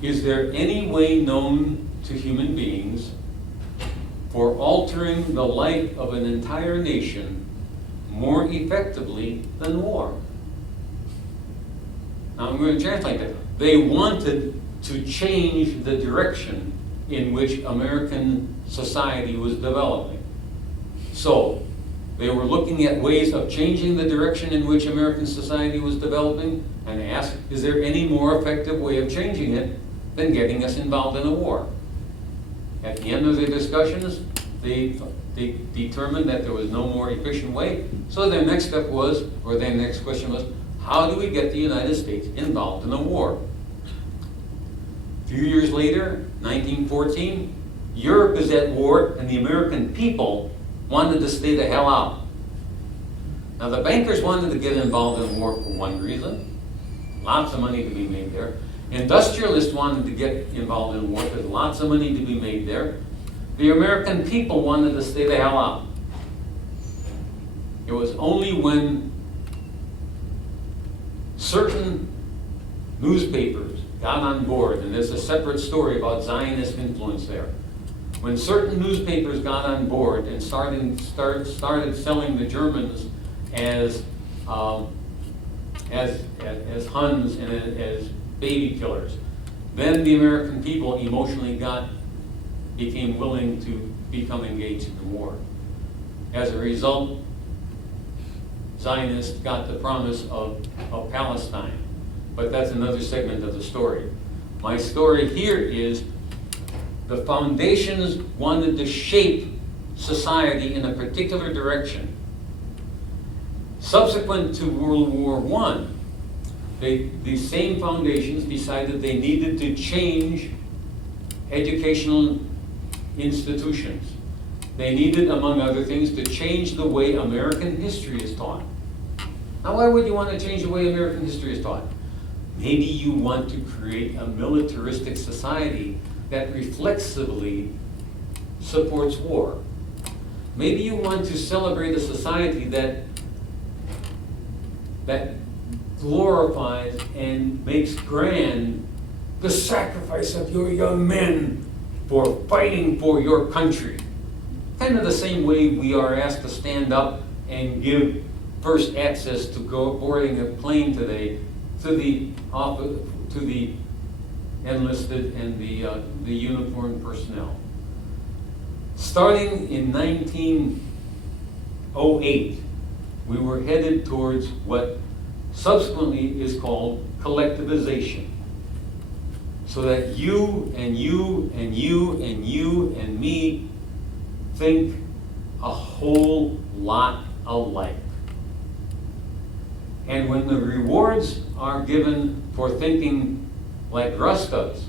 is there any way known to human beings for altering the life of an entire nation more effectively than war? Now I'm going to translate that. They wanted to change the direction in which American society was developing. So they were looking at ways of changing the direction in which American society was developing, and asked, is there any more effective way of changing it than getting us involved in a war? At the end of the discussions, they determined that there was no more efficient way. So their next step was, or their next question was, how do we get the United States involved in a war? A few years later, 1914, Europe is at war, and the American people wanted to stay the hell out. Now, the bankers wanted to get involved in war for one reason. Lots of money to be made there. Industrialists wanted to get involved in war because lots of money to be made there. The American people wanted to stay the hell out. It was only when certain newspapers got on board, and there's a separate story about Zionist influence there. When certain newspapers got on board and started selling the Germans as Huns and as baby killers, then the American people emotionally became willing to become engaged in the war. As a result, Zionists got the promise of Palestine. But that's another segment of the story. My story here is the foundations wanted to shape society in a particular direction. Subsequent to World War I, these same foundations decided they needed to change educational institutions. They needed, among other things, to change the way American history is taught. Now, why would you want to change the way American history is taught? Maybe you want to create a militaristic society that reflexively supports war. Maybe you want to celebrate a society that glorifies and makes grand the sacrifice of your young men for fighting for your country. Kind of the same way we are asked to stand up and give first access to go boarding a plane today to the enlisted and the uniformed personnel. Starting in 1908, we were headed towards what subsequently is called collectivization. So that you and you and you and you and me think a whole lot alike. And when the rewards are given for thinking like Russ does,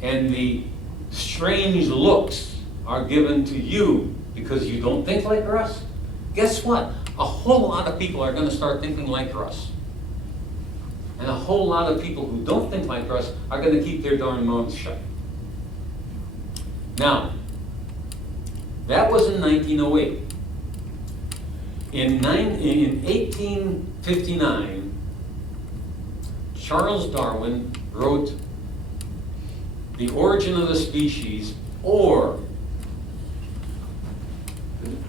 and the strange looks are given to you because you don't think like Russ, guess what? A whole lot of people are going to start thinking like Russ. And a whole lot of people who don't think like Russ are going to keep their darn mouths shut. Now, that was in 1908. In 1859, Charles Darwin wrote The Origin of the Species, or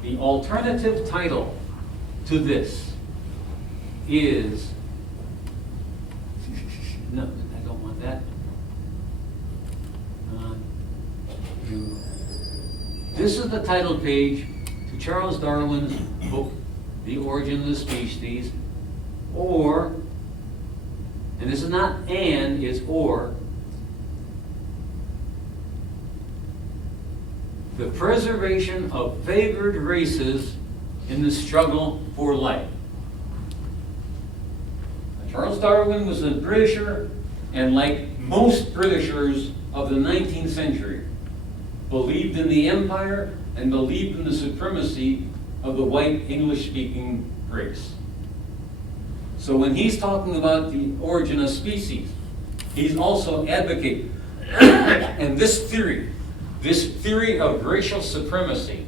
the alternative title to this is, no, I don't want that. This is the title page to Charles Darwin's book, The Origin of the Species, or, and this is not and, it's or, the preservation of favored races in the struggle for life. Charles Darwin was a Britisher, and like most Britishers of the 19th century, believed in the empire and believed in the supremacy of the white English-speaking race. So when he's talking about the origin of species, he's also advocating, and this theory of racial supremacy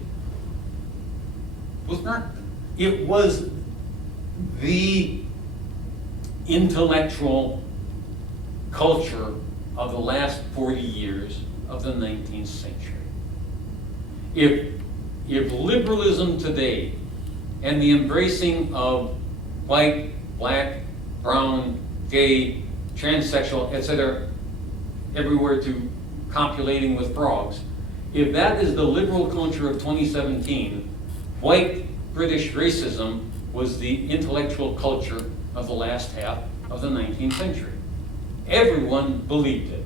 was not, it was the intellectual culture of the last 40 years of the 19th century. If liberalism today and the embracing of white, black, brown, gay, transsexual, etc., everywhere to copulating with frogs, if that is the liberal culture of 2017, white British racism was the intellectual culture of the last half of the 19th century. Everyone believed it,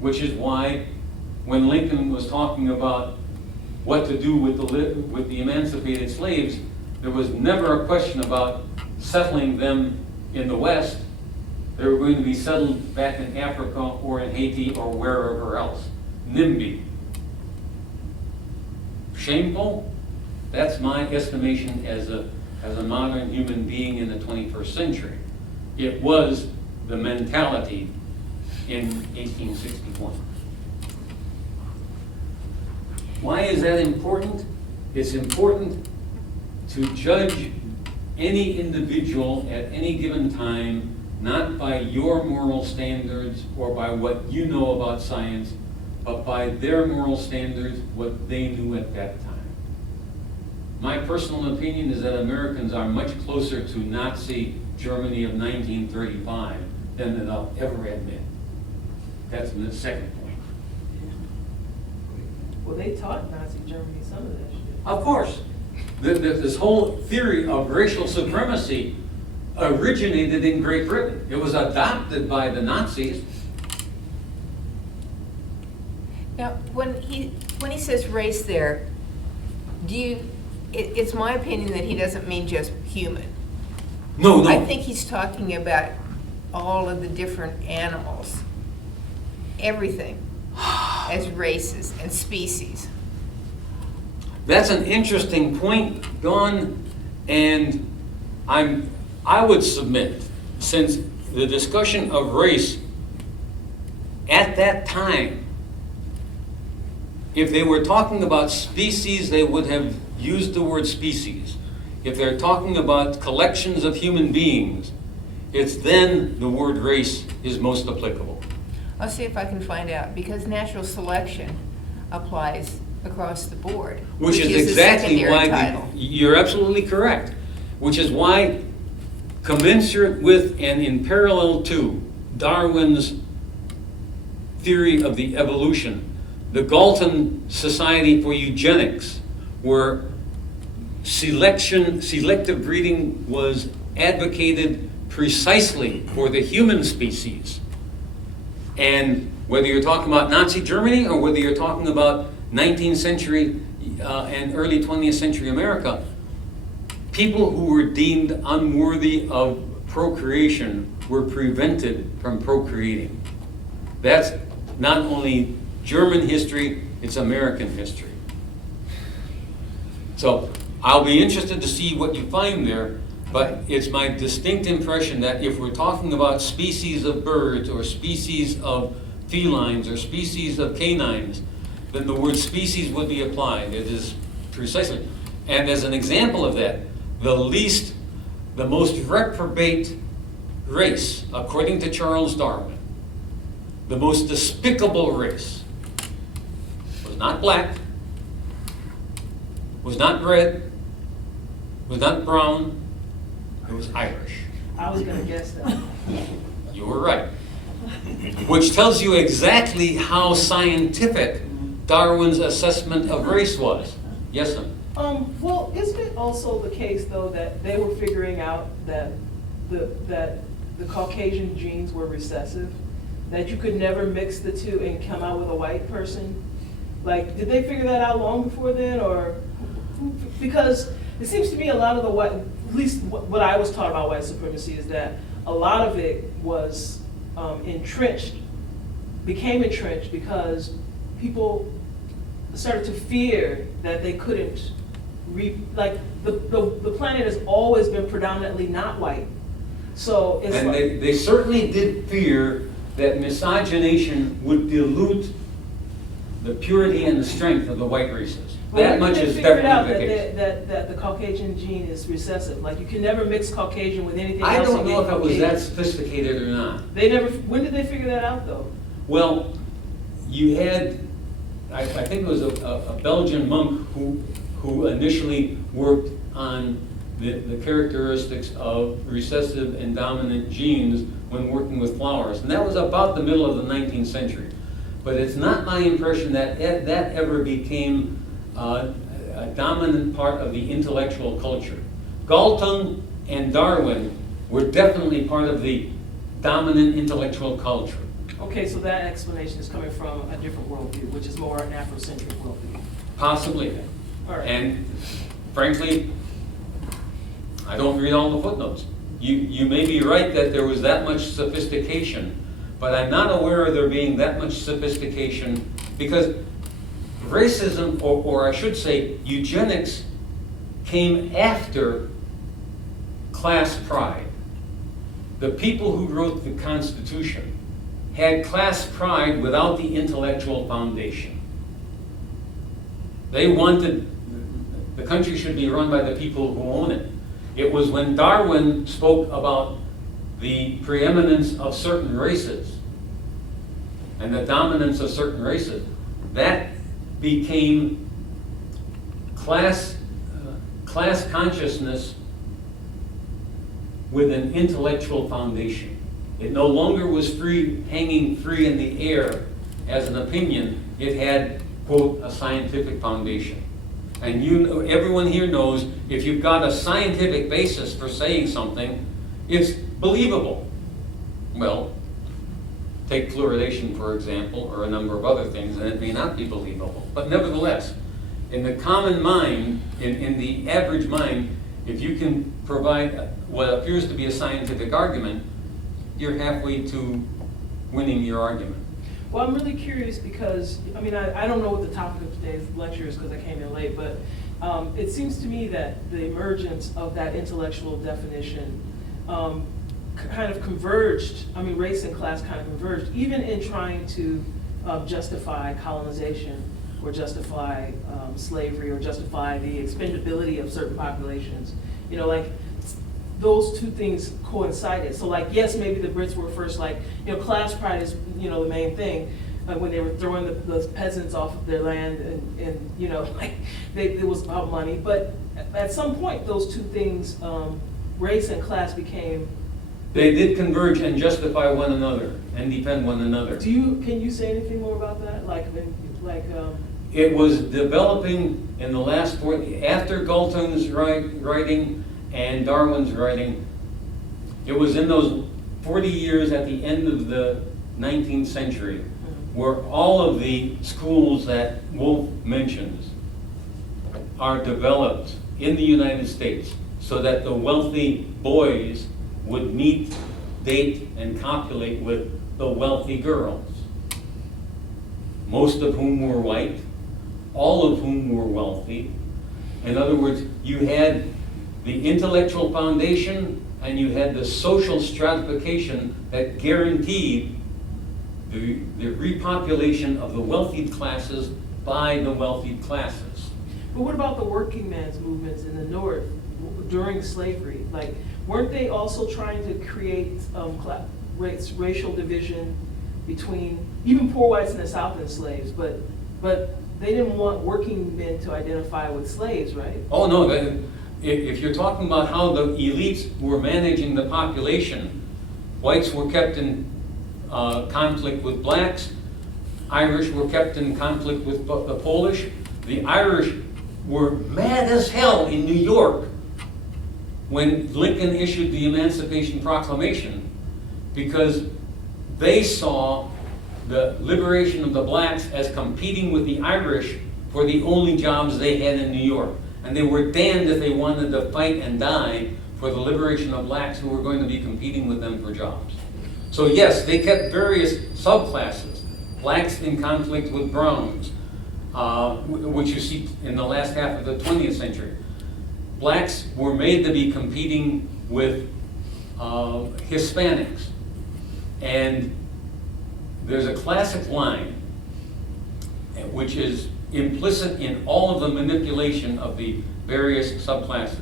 which is why when Lincoln was talking about what to do with the emancipated slaves, there was never a question about settling them in the West. They were going to be settled back in Africa or in Haiti or wherever else. NIMBY. Shameful? That's my estimation as a modern human being in the 21st century. It was the mentality in 1861. Why is that important? It's important to judge any individual at any given time, not by your moral standards or by what you know about science, but by their moral standards, what they knew at that time. My personal opinion is that Americans are much closer to Nazi Germany of 1935 than they'll ever admit. That's the second point. Well, they taught Nazi Germany some of that shit. Of course, this whole theory of racial supremacy originated in Great Britain. It was adopted by the Nazis. Now, when he says race there, it's my opinion that he doesn't mean just human. No. I think he's talking about all of the different animals, everything, as races and species. That's an interesting point, Dawn, and I would submit, since the discussion of race at that time, if they were talking about species, they would have used the word species. If they're talking about collections of human beings, it's then the word race is most applicable. I'll see if I can find out, because natural selection applies across the board. Which is the exactly secondary why, title. you're absolutely correct, which is why, commensurate with and in parallel to Darwin's theory of the evolution, the Galton Society for Eugenics, where selective breeding was advocated precisely for the human species. And whether you're talking about Nazi Germany or whether you're talking about 19th century and early 20th century America, people who were deemed unworthy of procreation were prevented from procreating. That's not only German history, it's American history. So I'll be interested to see what you find there, but it's my distinct impression that if we're talking about species of birds or species of felines or species of canines, then the word species would be applied. It is precisely. And as an example of that, the most reprobate race, according to Charles Darwin, the most despicable race, was not black, was not red, was not brown, it was Irish. I was gonna guess that. You were right. Which tells you exactly how scientific Darwin's assessment of race was. Yes, sir? Well, isn't it also the case, though, that they were figuring out that the Caucasian genes were recessive? That you could never mix the two and come out with a white person? Like, did they figure that out long before then, or? Because it seems to me a lot of the white, at least what I was taught about white supremacy is that a lot of it was became entrenched because people started to fear that they couldn't, the planet has always been predominantly not white. So it's And they certainly did fear that miscegenation would dilute the purity and the strength of the white races. That much is definitely the case. That the Caucasian gene is recessive. Like, you can never mix Caucasian with anything else. I don't and know get if it was Caucasian. that sophisticated or not. They never. When did they figure that out, though? Well, you had, I think it was a Belgian monk who initially worked on the characteristics of recessive and dominant genes when working with flowers. And that was about the middle of the 19th century. But it's not my impression that that ever became a dominant part of the intellectual culture. Galton and Darwin were definitely part of the dominant intellectual culture. Okay, so that explanation is coming from a different worldview, which is more an Afrocentric worldview. Possibly. All right. And frankly, I don't read all the footnotes. You may be right that there was that much sophistication, but I'm not aware of there being that much sophistication, because racism, or I should say eugenics, came after class pride. The people who wrote the Constitution had class pride without the intellectual foundation. They wanted, the country should be run by the people who own it. It was when Darwin spoke about the preeminence of certain races and the dominance of certain races, that became class consciousness with an intellectual foundation. It no longer was hanging free in the air as an opinion. It had, quote, a scientific foundation. And everyone here knows if you've got a scientific basis for saying something, it's believable. Well, take fluoridation, for example, or a number of other things, and it may not be believable. But nevertheless, in the common mind, in the average mind, if you can provide what appears to be a scientific argument, you're halfway to winning your argument. Well, I'm really curious because, I mean, I don't know what the topic of today's lecture is because I came in late, but it seems to me that the emergence of that intellectual definition kind of converged, I mean, race and class kind of converged, even in trying to justify colonization or justify slavery or justify the expendability of certain populations. You know, like, those two things coincided. So like, yes, maybe the Brits were first like, you know, class pride is, you know, the main thing. When they were throwing the peasants off of their land and you know, like, it was about money. But at some point, those two things, race and class became... They did converge and justify one another and defend one another. Can you say anything more about that? It was developing in the last 40, after Galton's writing and Darwin's writing. It was in those 40 years at the end of the 19th century where all of the schools that Wolf mentions are developed in the United States so that the wealthy boys would meet, date, and copulate with the wealthy girls, most of whom were white, all of whom were wealthy. In other words, you had the intellectual foundation and you had the social stratification that guaranteed the repopulation of the wealthy classes by the wealthy classes. But what about the working man's movements in the North during slavery? Like, weren't they also trying to create racial division between even poor whites in the South and slaves? But they didn't want working men to identify with slaves, right? Oh no, if you're talking about how the elites were managing the population, whites were kept in conflict with blacks, Irish were kept in conflict with the Polish. The Irish were mad as hell in New York when Lincoln issued the Emancipation Proclamation because they saw the liberation of the blacks as competing with the Irish for the only jobs they had in New York. And they were damned if they wanted to fight and die for the liberation of blacks who were going to be competing with them for jobs. So yes, they kept various subclasses, blacks in conflict with browns, which you see in the last half of the 20th century. Blacks were made to be competing with Hispanics. And there's a classic line, which is implicit in all of the manipulation of the various subclasses.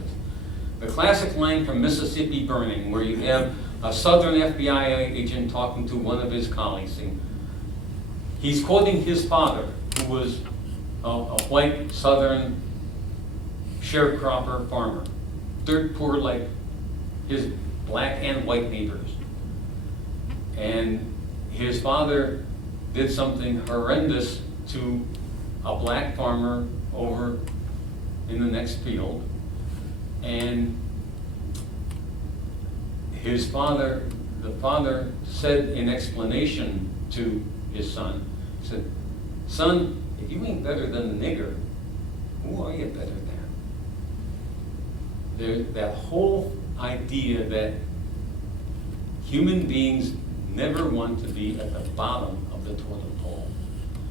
The classic line from Mississippi Burning, where you have a Southern FBI agent talking to one of his colleagues. He's quoting his father, who was a white Southern sharecropper farmer, dirt poor like his black and white neighbors. And his father did something horrendous to a black farmer over in the next field. And the father said in explanation to his son. He said, son, if you ain't better than the nigger, who are you better than? That whole idea that human beings never want to be at the bottom of the totem pole.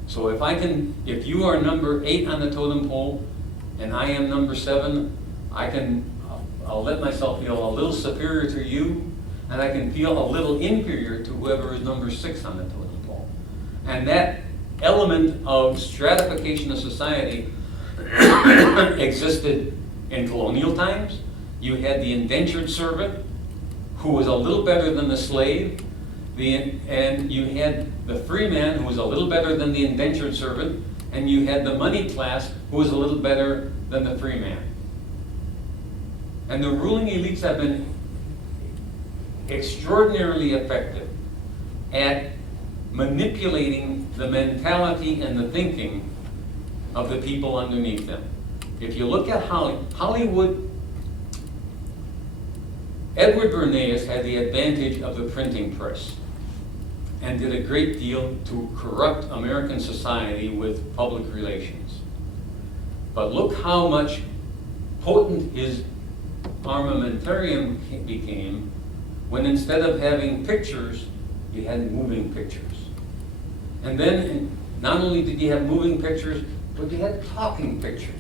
So if you are number 8 on the totem pole and I am number 7, I'll let myself feel a little superior to you, and I can feel a little inferior to whoever is number 6 on the totem pole. And that element of stratification of society existed in colonial times. You had the indentured servant, who was a little better than the slave, and you had the free man, who was a little better than the indentured servant, and you had the money class, who was a little better than the free man. And the ruling elites have been extraordinarily effective at manipulating the mentality and the thinking of the people underneath them. If you look at Hollywood, Edward Bernays had the advantage of the printing press and did a great deal to corrupt American society with public relations. But look how much potent his armamentarium became when instead of having pictures, you had moving pictures. And then not only did you have moving pictures, but you had talking pictures.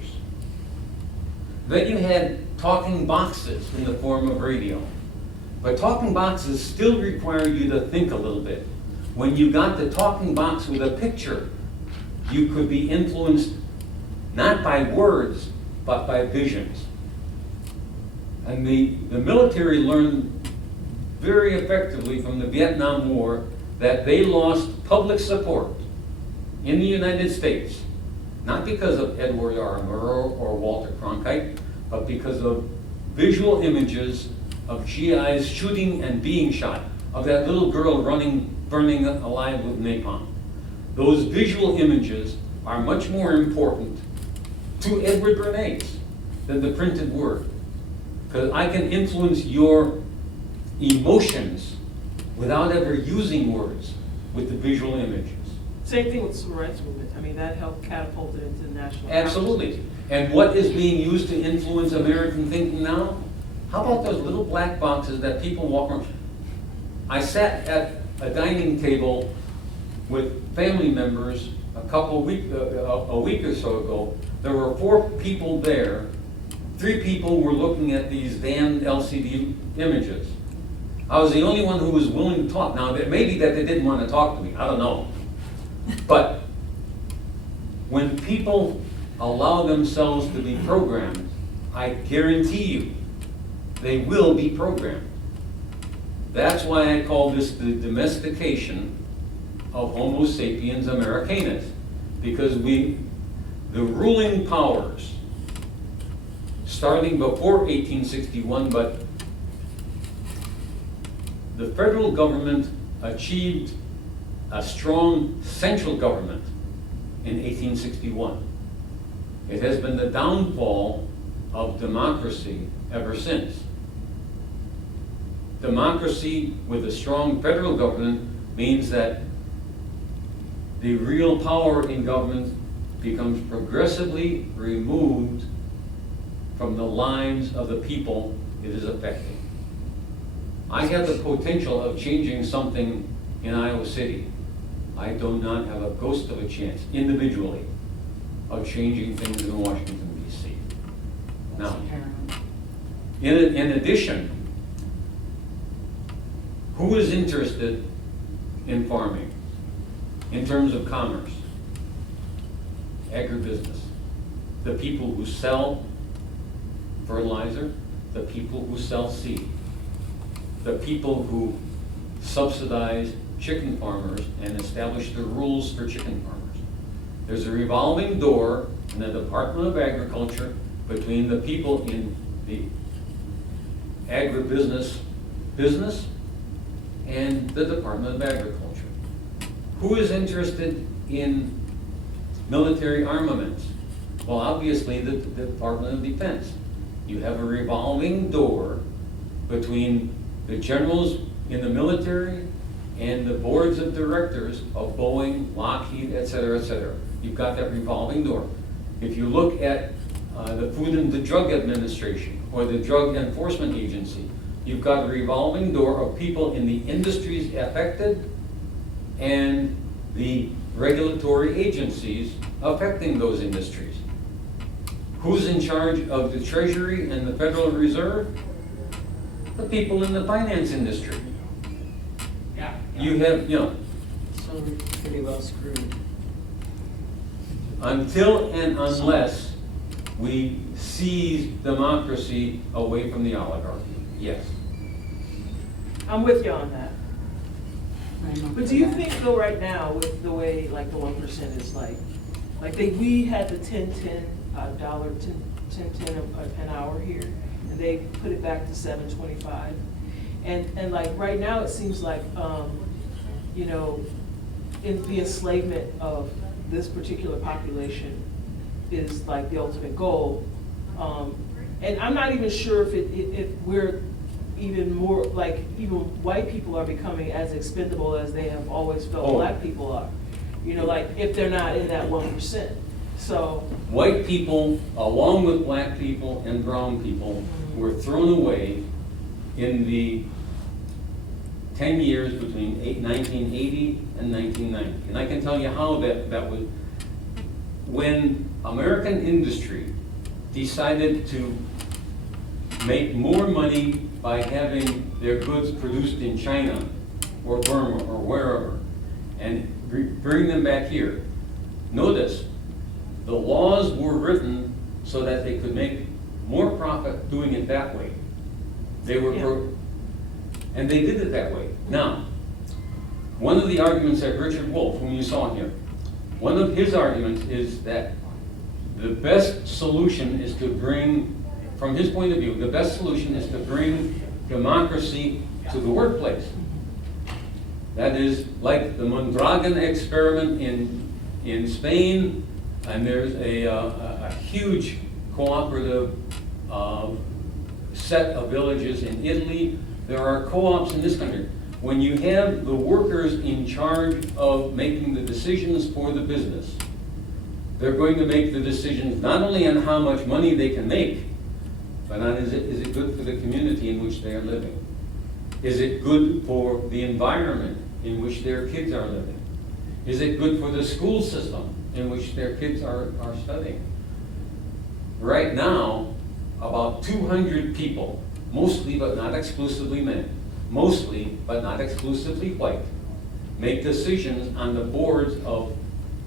Then you had talking boxes in the form of radio. But talking boxes still require you to think a little bit. When you got the talking box with a picture, you could be influenced not by words, but by visions. And the military learned very effectively from the Vietnam War that they lost public support in the United States, not because of Edward R. Murrow or Walter Cronkite, but because of visual images of GIs shooting and being shot, of that little girl burning alive with napalm. Those visual images are much more important to Edward Bernays than the printed word, because I can influence your emotions without ever using words with the visual images. Same thing with the civil rights movement. I mean, that helped catapult it into national. Absolutely. And what is being used to influence American thinking now? How about those little black boxes that people walk around? I sat at a dining table with family members a week or so ago. There were 4 people there. 3 people were looking at these damned LCD images. I was the only one who was willing to talk. Now, maybe that they didn't want to talk to me. I don't know. But when people allow themselves to be programmed, I guarantee you, they will be programmed. That's why I call this the domestication of Homo sapiens americanus, because the ruling powers, starting before 1861, but the federal government achieved a strong central government in 1861. It has been the downfall of democracy ever since. Democracy with a strong federal government means that the real power in government becomes progressively removed from the lives of the people it is affecting. I have the potential of changing something in Iowa City. I do not have a ghost of a chance, individually, of changing things in Washington, D.C. Now, in addition, who is interested in farming in terms of commerce? Agribusiness. The people who sell fertilizer, the people who sell seed, the people who subsidize chicken farmers and establish the rules for chicken farmers. There's a revolving door in the Department of Agriculture between the people in the agribusiness business and the Department of Agriculture. Who is interested in military armaments? Well, obviously the Department of Defense. You have a revolving door between the generals in the military and the boards of directors of Boeing, Lockheed, et cetera, et cetera. You've got that revolving door. If you look at the Food and the Drug Administration or the Drug Enforcement Agency, you've got a revolving door of people in the industries affected and the regulatory agencies affecting those industries. Who's in charge of the Treasury and the Federal Reserve? The people in the finance industry. Yeah. You have, So we're pretty well screwed. until and unless we seize democracy away from the oligarchy, yes. I'm with you on that. I'm up But for do you that. think though right now with the way like the 1% is like we had the $10.10 an hour here, and they put it back to $7.25, and like right now it seems like in the enslavement of this particular population is like the ultimate goal, and I'm not even sure if we're even more, like, even white people are becoming as expendable as they have always felt black people are. Like, if they're not in that 1%. So, White people, along with black people and brown people, were thrown away in the 10 years between 1980 and 1990. And I can tell you how that was. When American industry decided to make more money by having their goods produced in China or Burma or wherever, and bring them back here. Notice, the laws were written so that they could make more profit doing it that way. They were, and they did it that way. Now, one of the arguments that Richard Wolff, whom you saw here, one of his arguments is that the best solution is to bring, from his point of view, the best solution is to bring democracy to the workplace. That is like the Mondragon experiment in Spain, and there's a huge cooperative set of villages in Italy. There are co-ops in this country. When you have the workers in charge of making the decisions for the business, they're going to make the decisions not only on how much money they can make, but on is it good for the community in which they are living? Is it good for the environment in which their kids are living? Is it good for the school system in which their kids are studying? Right now, about 200 people, mostly but not exclusively men, mostly but not exclusively white, make decisions on the boards of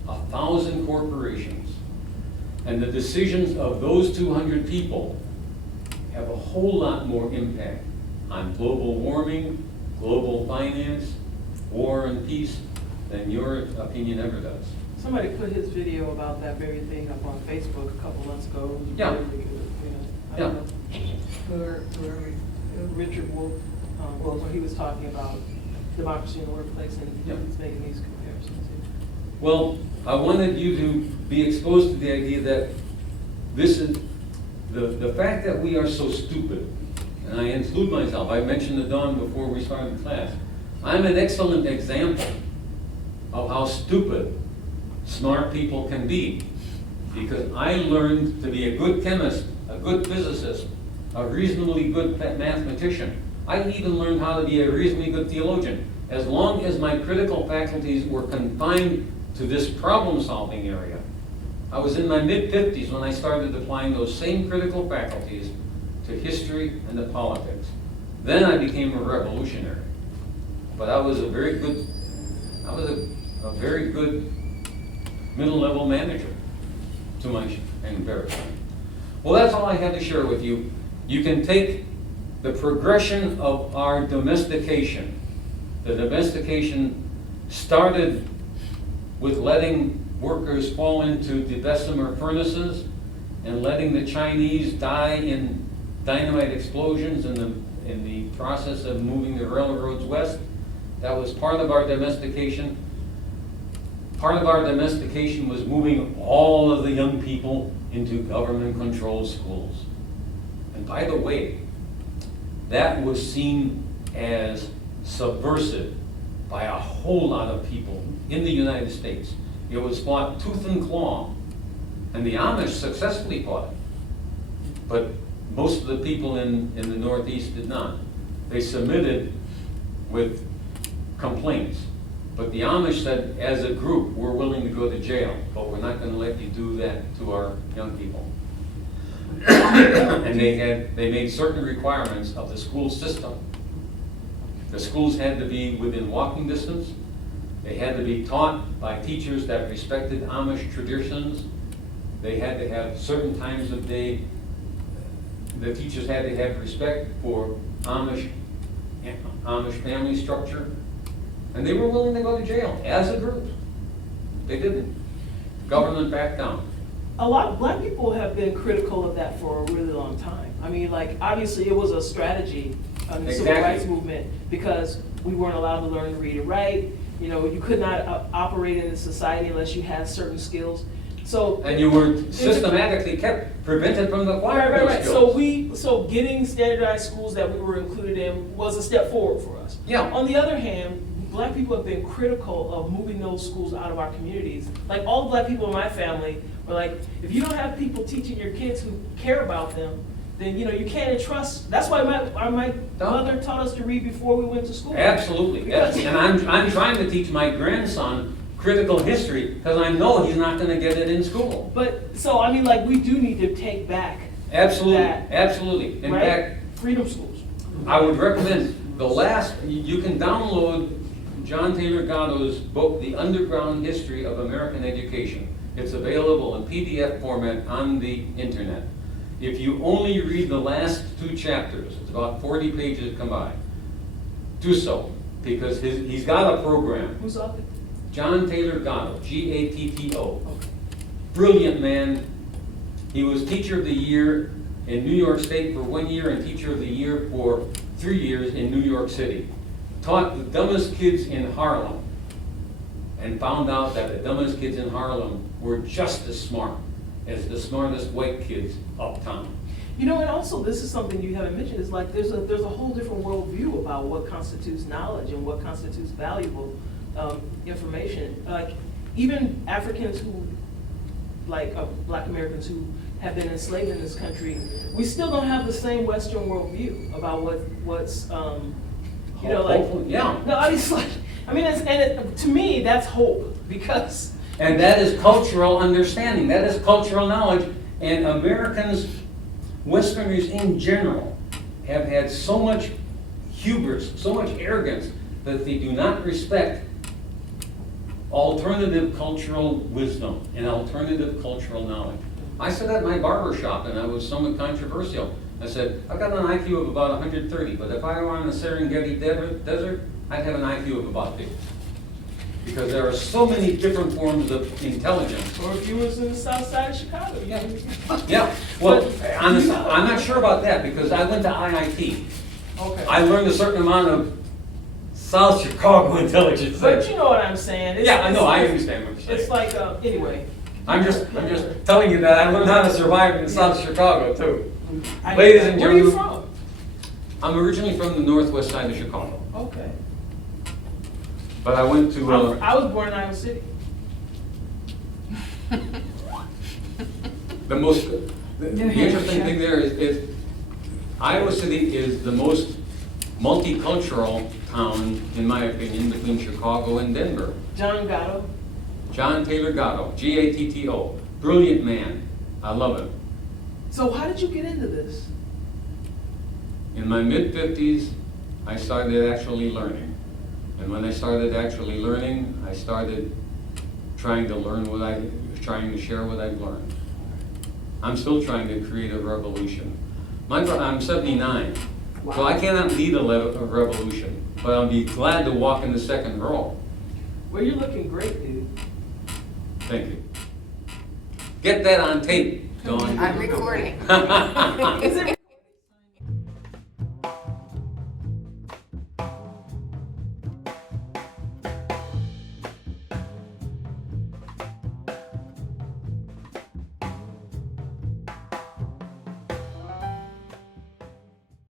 1,000 corporations. And the decisions of those 200 people have a whole lot more impact on global warming, global finance, war and peace than your opinion ever does. somebody put his video about that very thing up on Facebook a couple months ago. It was Yeah. really good, I don't know. Who are we? Richard Wolff, where he was talking about democracy in the workplace, and he Yeah. was making these comparisons. Well, I wanted you to be exposed to the idea that this is, the fact that we are so stupid, and I include myself, I mentioned to Dawn before we started class, I'm an excellent example of how stupid smart people can be, because I learned to be a good chemist, a good physicist, a reasonably good mathematician. I even learned how to be a reasonably good theologian, as long as my critical faculties were confined to this problem-solving area. I was in my mid-50s when I started applying those same critical faculties to history and to politics. Then I became a revolutionary. But I was a very good, a very good middle-level manager, to my embarrassment. Well, that's all I had to share with you. You can take the progression of our domestication. The domestication started with letting workers fall into the Bessemer furnaces and letting the Chinese die in dynamite explosions in the process of moving the railroads west. That was part of our domestication. Part of our domestication was moving all of the young people into government-controlled schools. And by the way, that was seen as subversive by a whole lot of people in the United States. It was fought tooth and claw, and the Amish successfully fought it. But most of the people in the Northeast did not. They submitted with complaints. But the Amish said, as a group, we're willing to go to jail, but we're not gonna let you do that to our young people. And they made certain requirements of the school system. The schools had to be within walking distance. They had to be taught by teachers that respected Amish traditions. They had to have certain times of day. The teachers had to have respect for Amish family structure. And they were willing to go to jail as a group. They didn't. The government backed down. A lot of black people have been critical of that for a really long time. I mean, like, obviously it was a strategy of the civil Exactly. rights movement because we weren't allowed to learn to read and write. You know, you could not operate in a society unless you had certain skills. So. And you were systematically prevented from acquiring those skills. So getting standardized schools that we were included in was a step forward for us. Yeah. On the other hand, black people have been critical of moving those schools out of our communities. Like, all the black people in my family were like, if you don't have people teaching your kids who care about them, then, you know, you can't entrust. That's why my mother taught us to read before we went to school. Absolutely, yes. And I'm trying to teach my grandson critical history because I know he's not gonna get it in school. But, so, I mean, like, we do need to take back Absolutely, that, absolutely. In right? fact, Freedom schools. I would recommend you can download John Taylor Gatto's book, The Underground History of American Education. It's available in PDF format on the internet. If you only read the last 2 chapters, it's about 40 pages combined, do so, because he's got a program. Who's author? John Taylor Gatto, G-A-T-T-O. Brilliant man. He was Teacher of the Year in New York State for 1 year and Teacher of the Year for 3 years in New York City. Taught the dumbest kids in Harlem and found out that the dumbest kids in Harlem were just as smart as the smartest white kids uptown. You know, and also, this is something you haven't mentioned, is like there's a whole different worldview about what constitutes knowledge and what constitutes valuable information. Like, even Africans who, like Black Americans who have been enslaved in this country, we still don't have the same Western worldview about what's you know, like, Hopefully, yeah. No, I mean, to me, that's hope, because. And that is cultural understanding, that is cultural knowledge, and Americans, Westerners in general, have had so much hubris, so much arrogance, that they do not respect alternative cultural wisdom and alternative cultural knowledge. I said at my barber shop, and I was somewhat controversial. I said, I've got an IQ of about 130, but if I were on the Serengeti desert, I'd have an IQ of about 50. Because there are so many different forms of intelligence. Or if you was in the south side of Chicago. Yeah, well, I'm not sure about that, because I went to IIT. Okay. I learned a certain amount of South Chicago intelligence there. But you know what I'm saying. Yeah, I know, I understand what you're saying. It's like, anyway. I'm just telling you that I learned how to survive in South Chicago too. Where Ladies and are you gentlemen, from? I'm originally from the northwest side of Chicago, Okay. but I went to, I was born in Iowa City. the interesting thing there is Iowa City is the most multicultural town, in my opinion, between Chicago and Denver. John Gatto. John Taylor Gatto, G-A-T-T-O, brilliant man, I love him. So how did you get into this? In my mid-50s, I started actually learning. And when I started actually learning, I started trying to share what I've learned. I'm still trying to create a revolution. I'm 79, so I cannot lead a revolution, but I'll be glad to walk in the second row. Well, you're looking great, dude. Thank you. Get that on tape, Dawn. I'm recording. Is it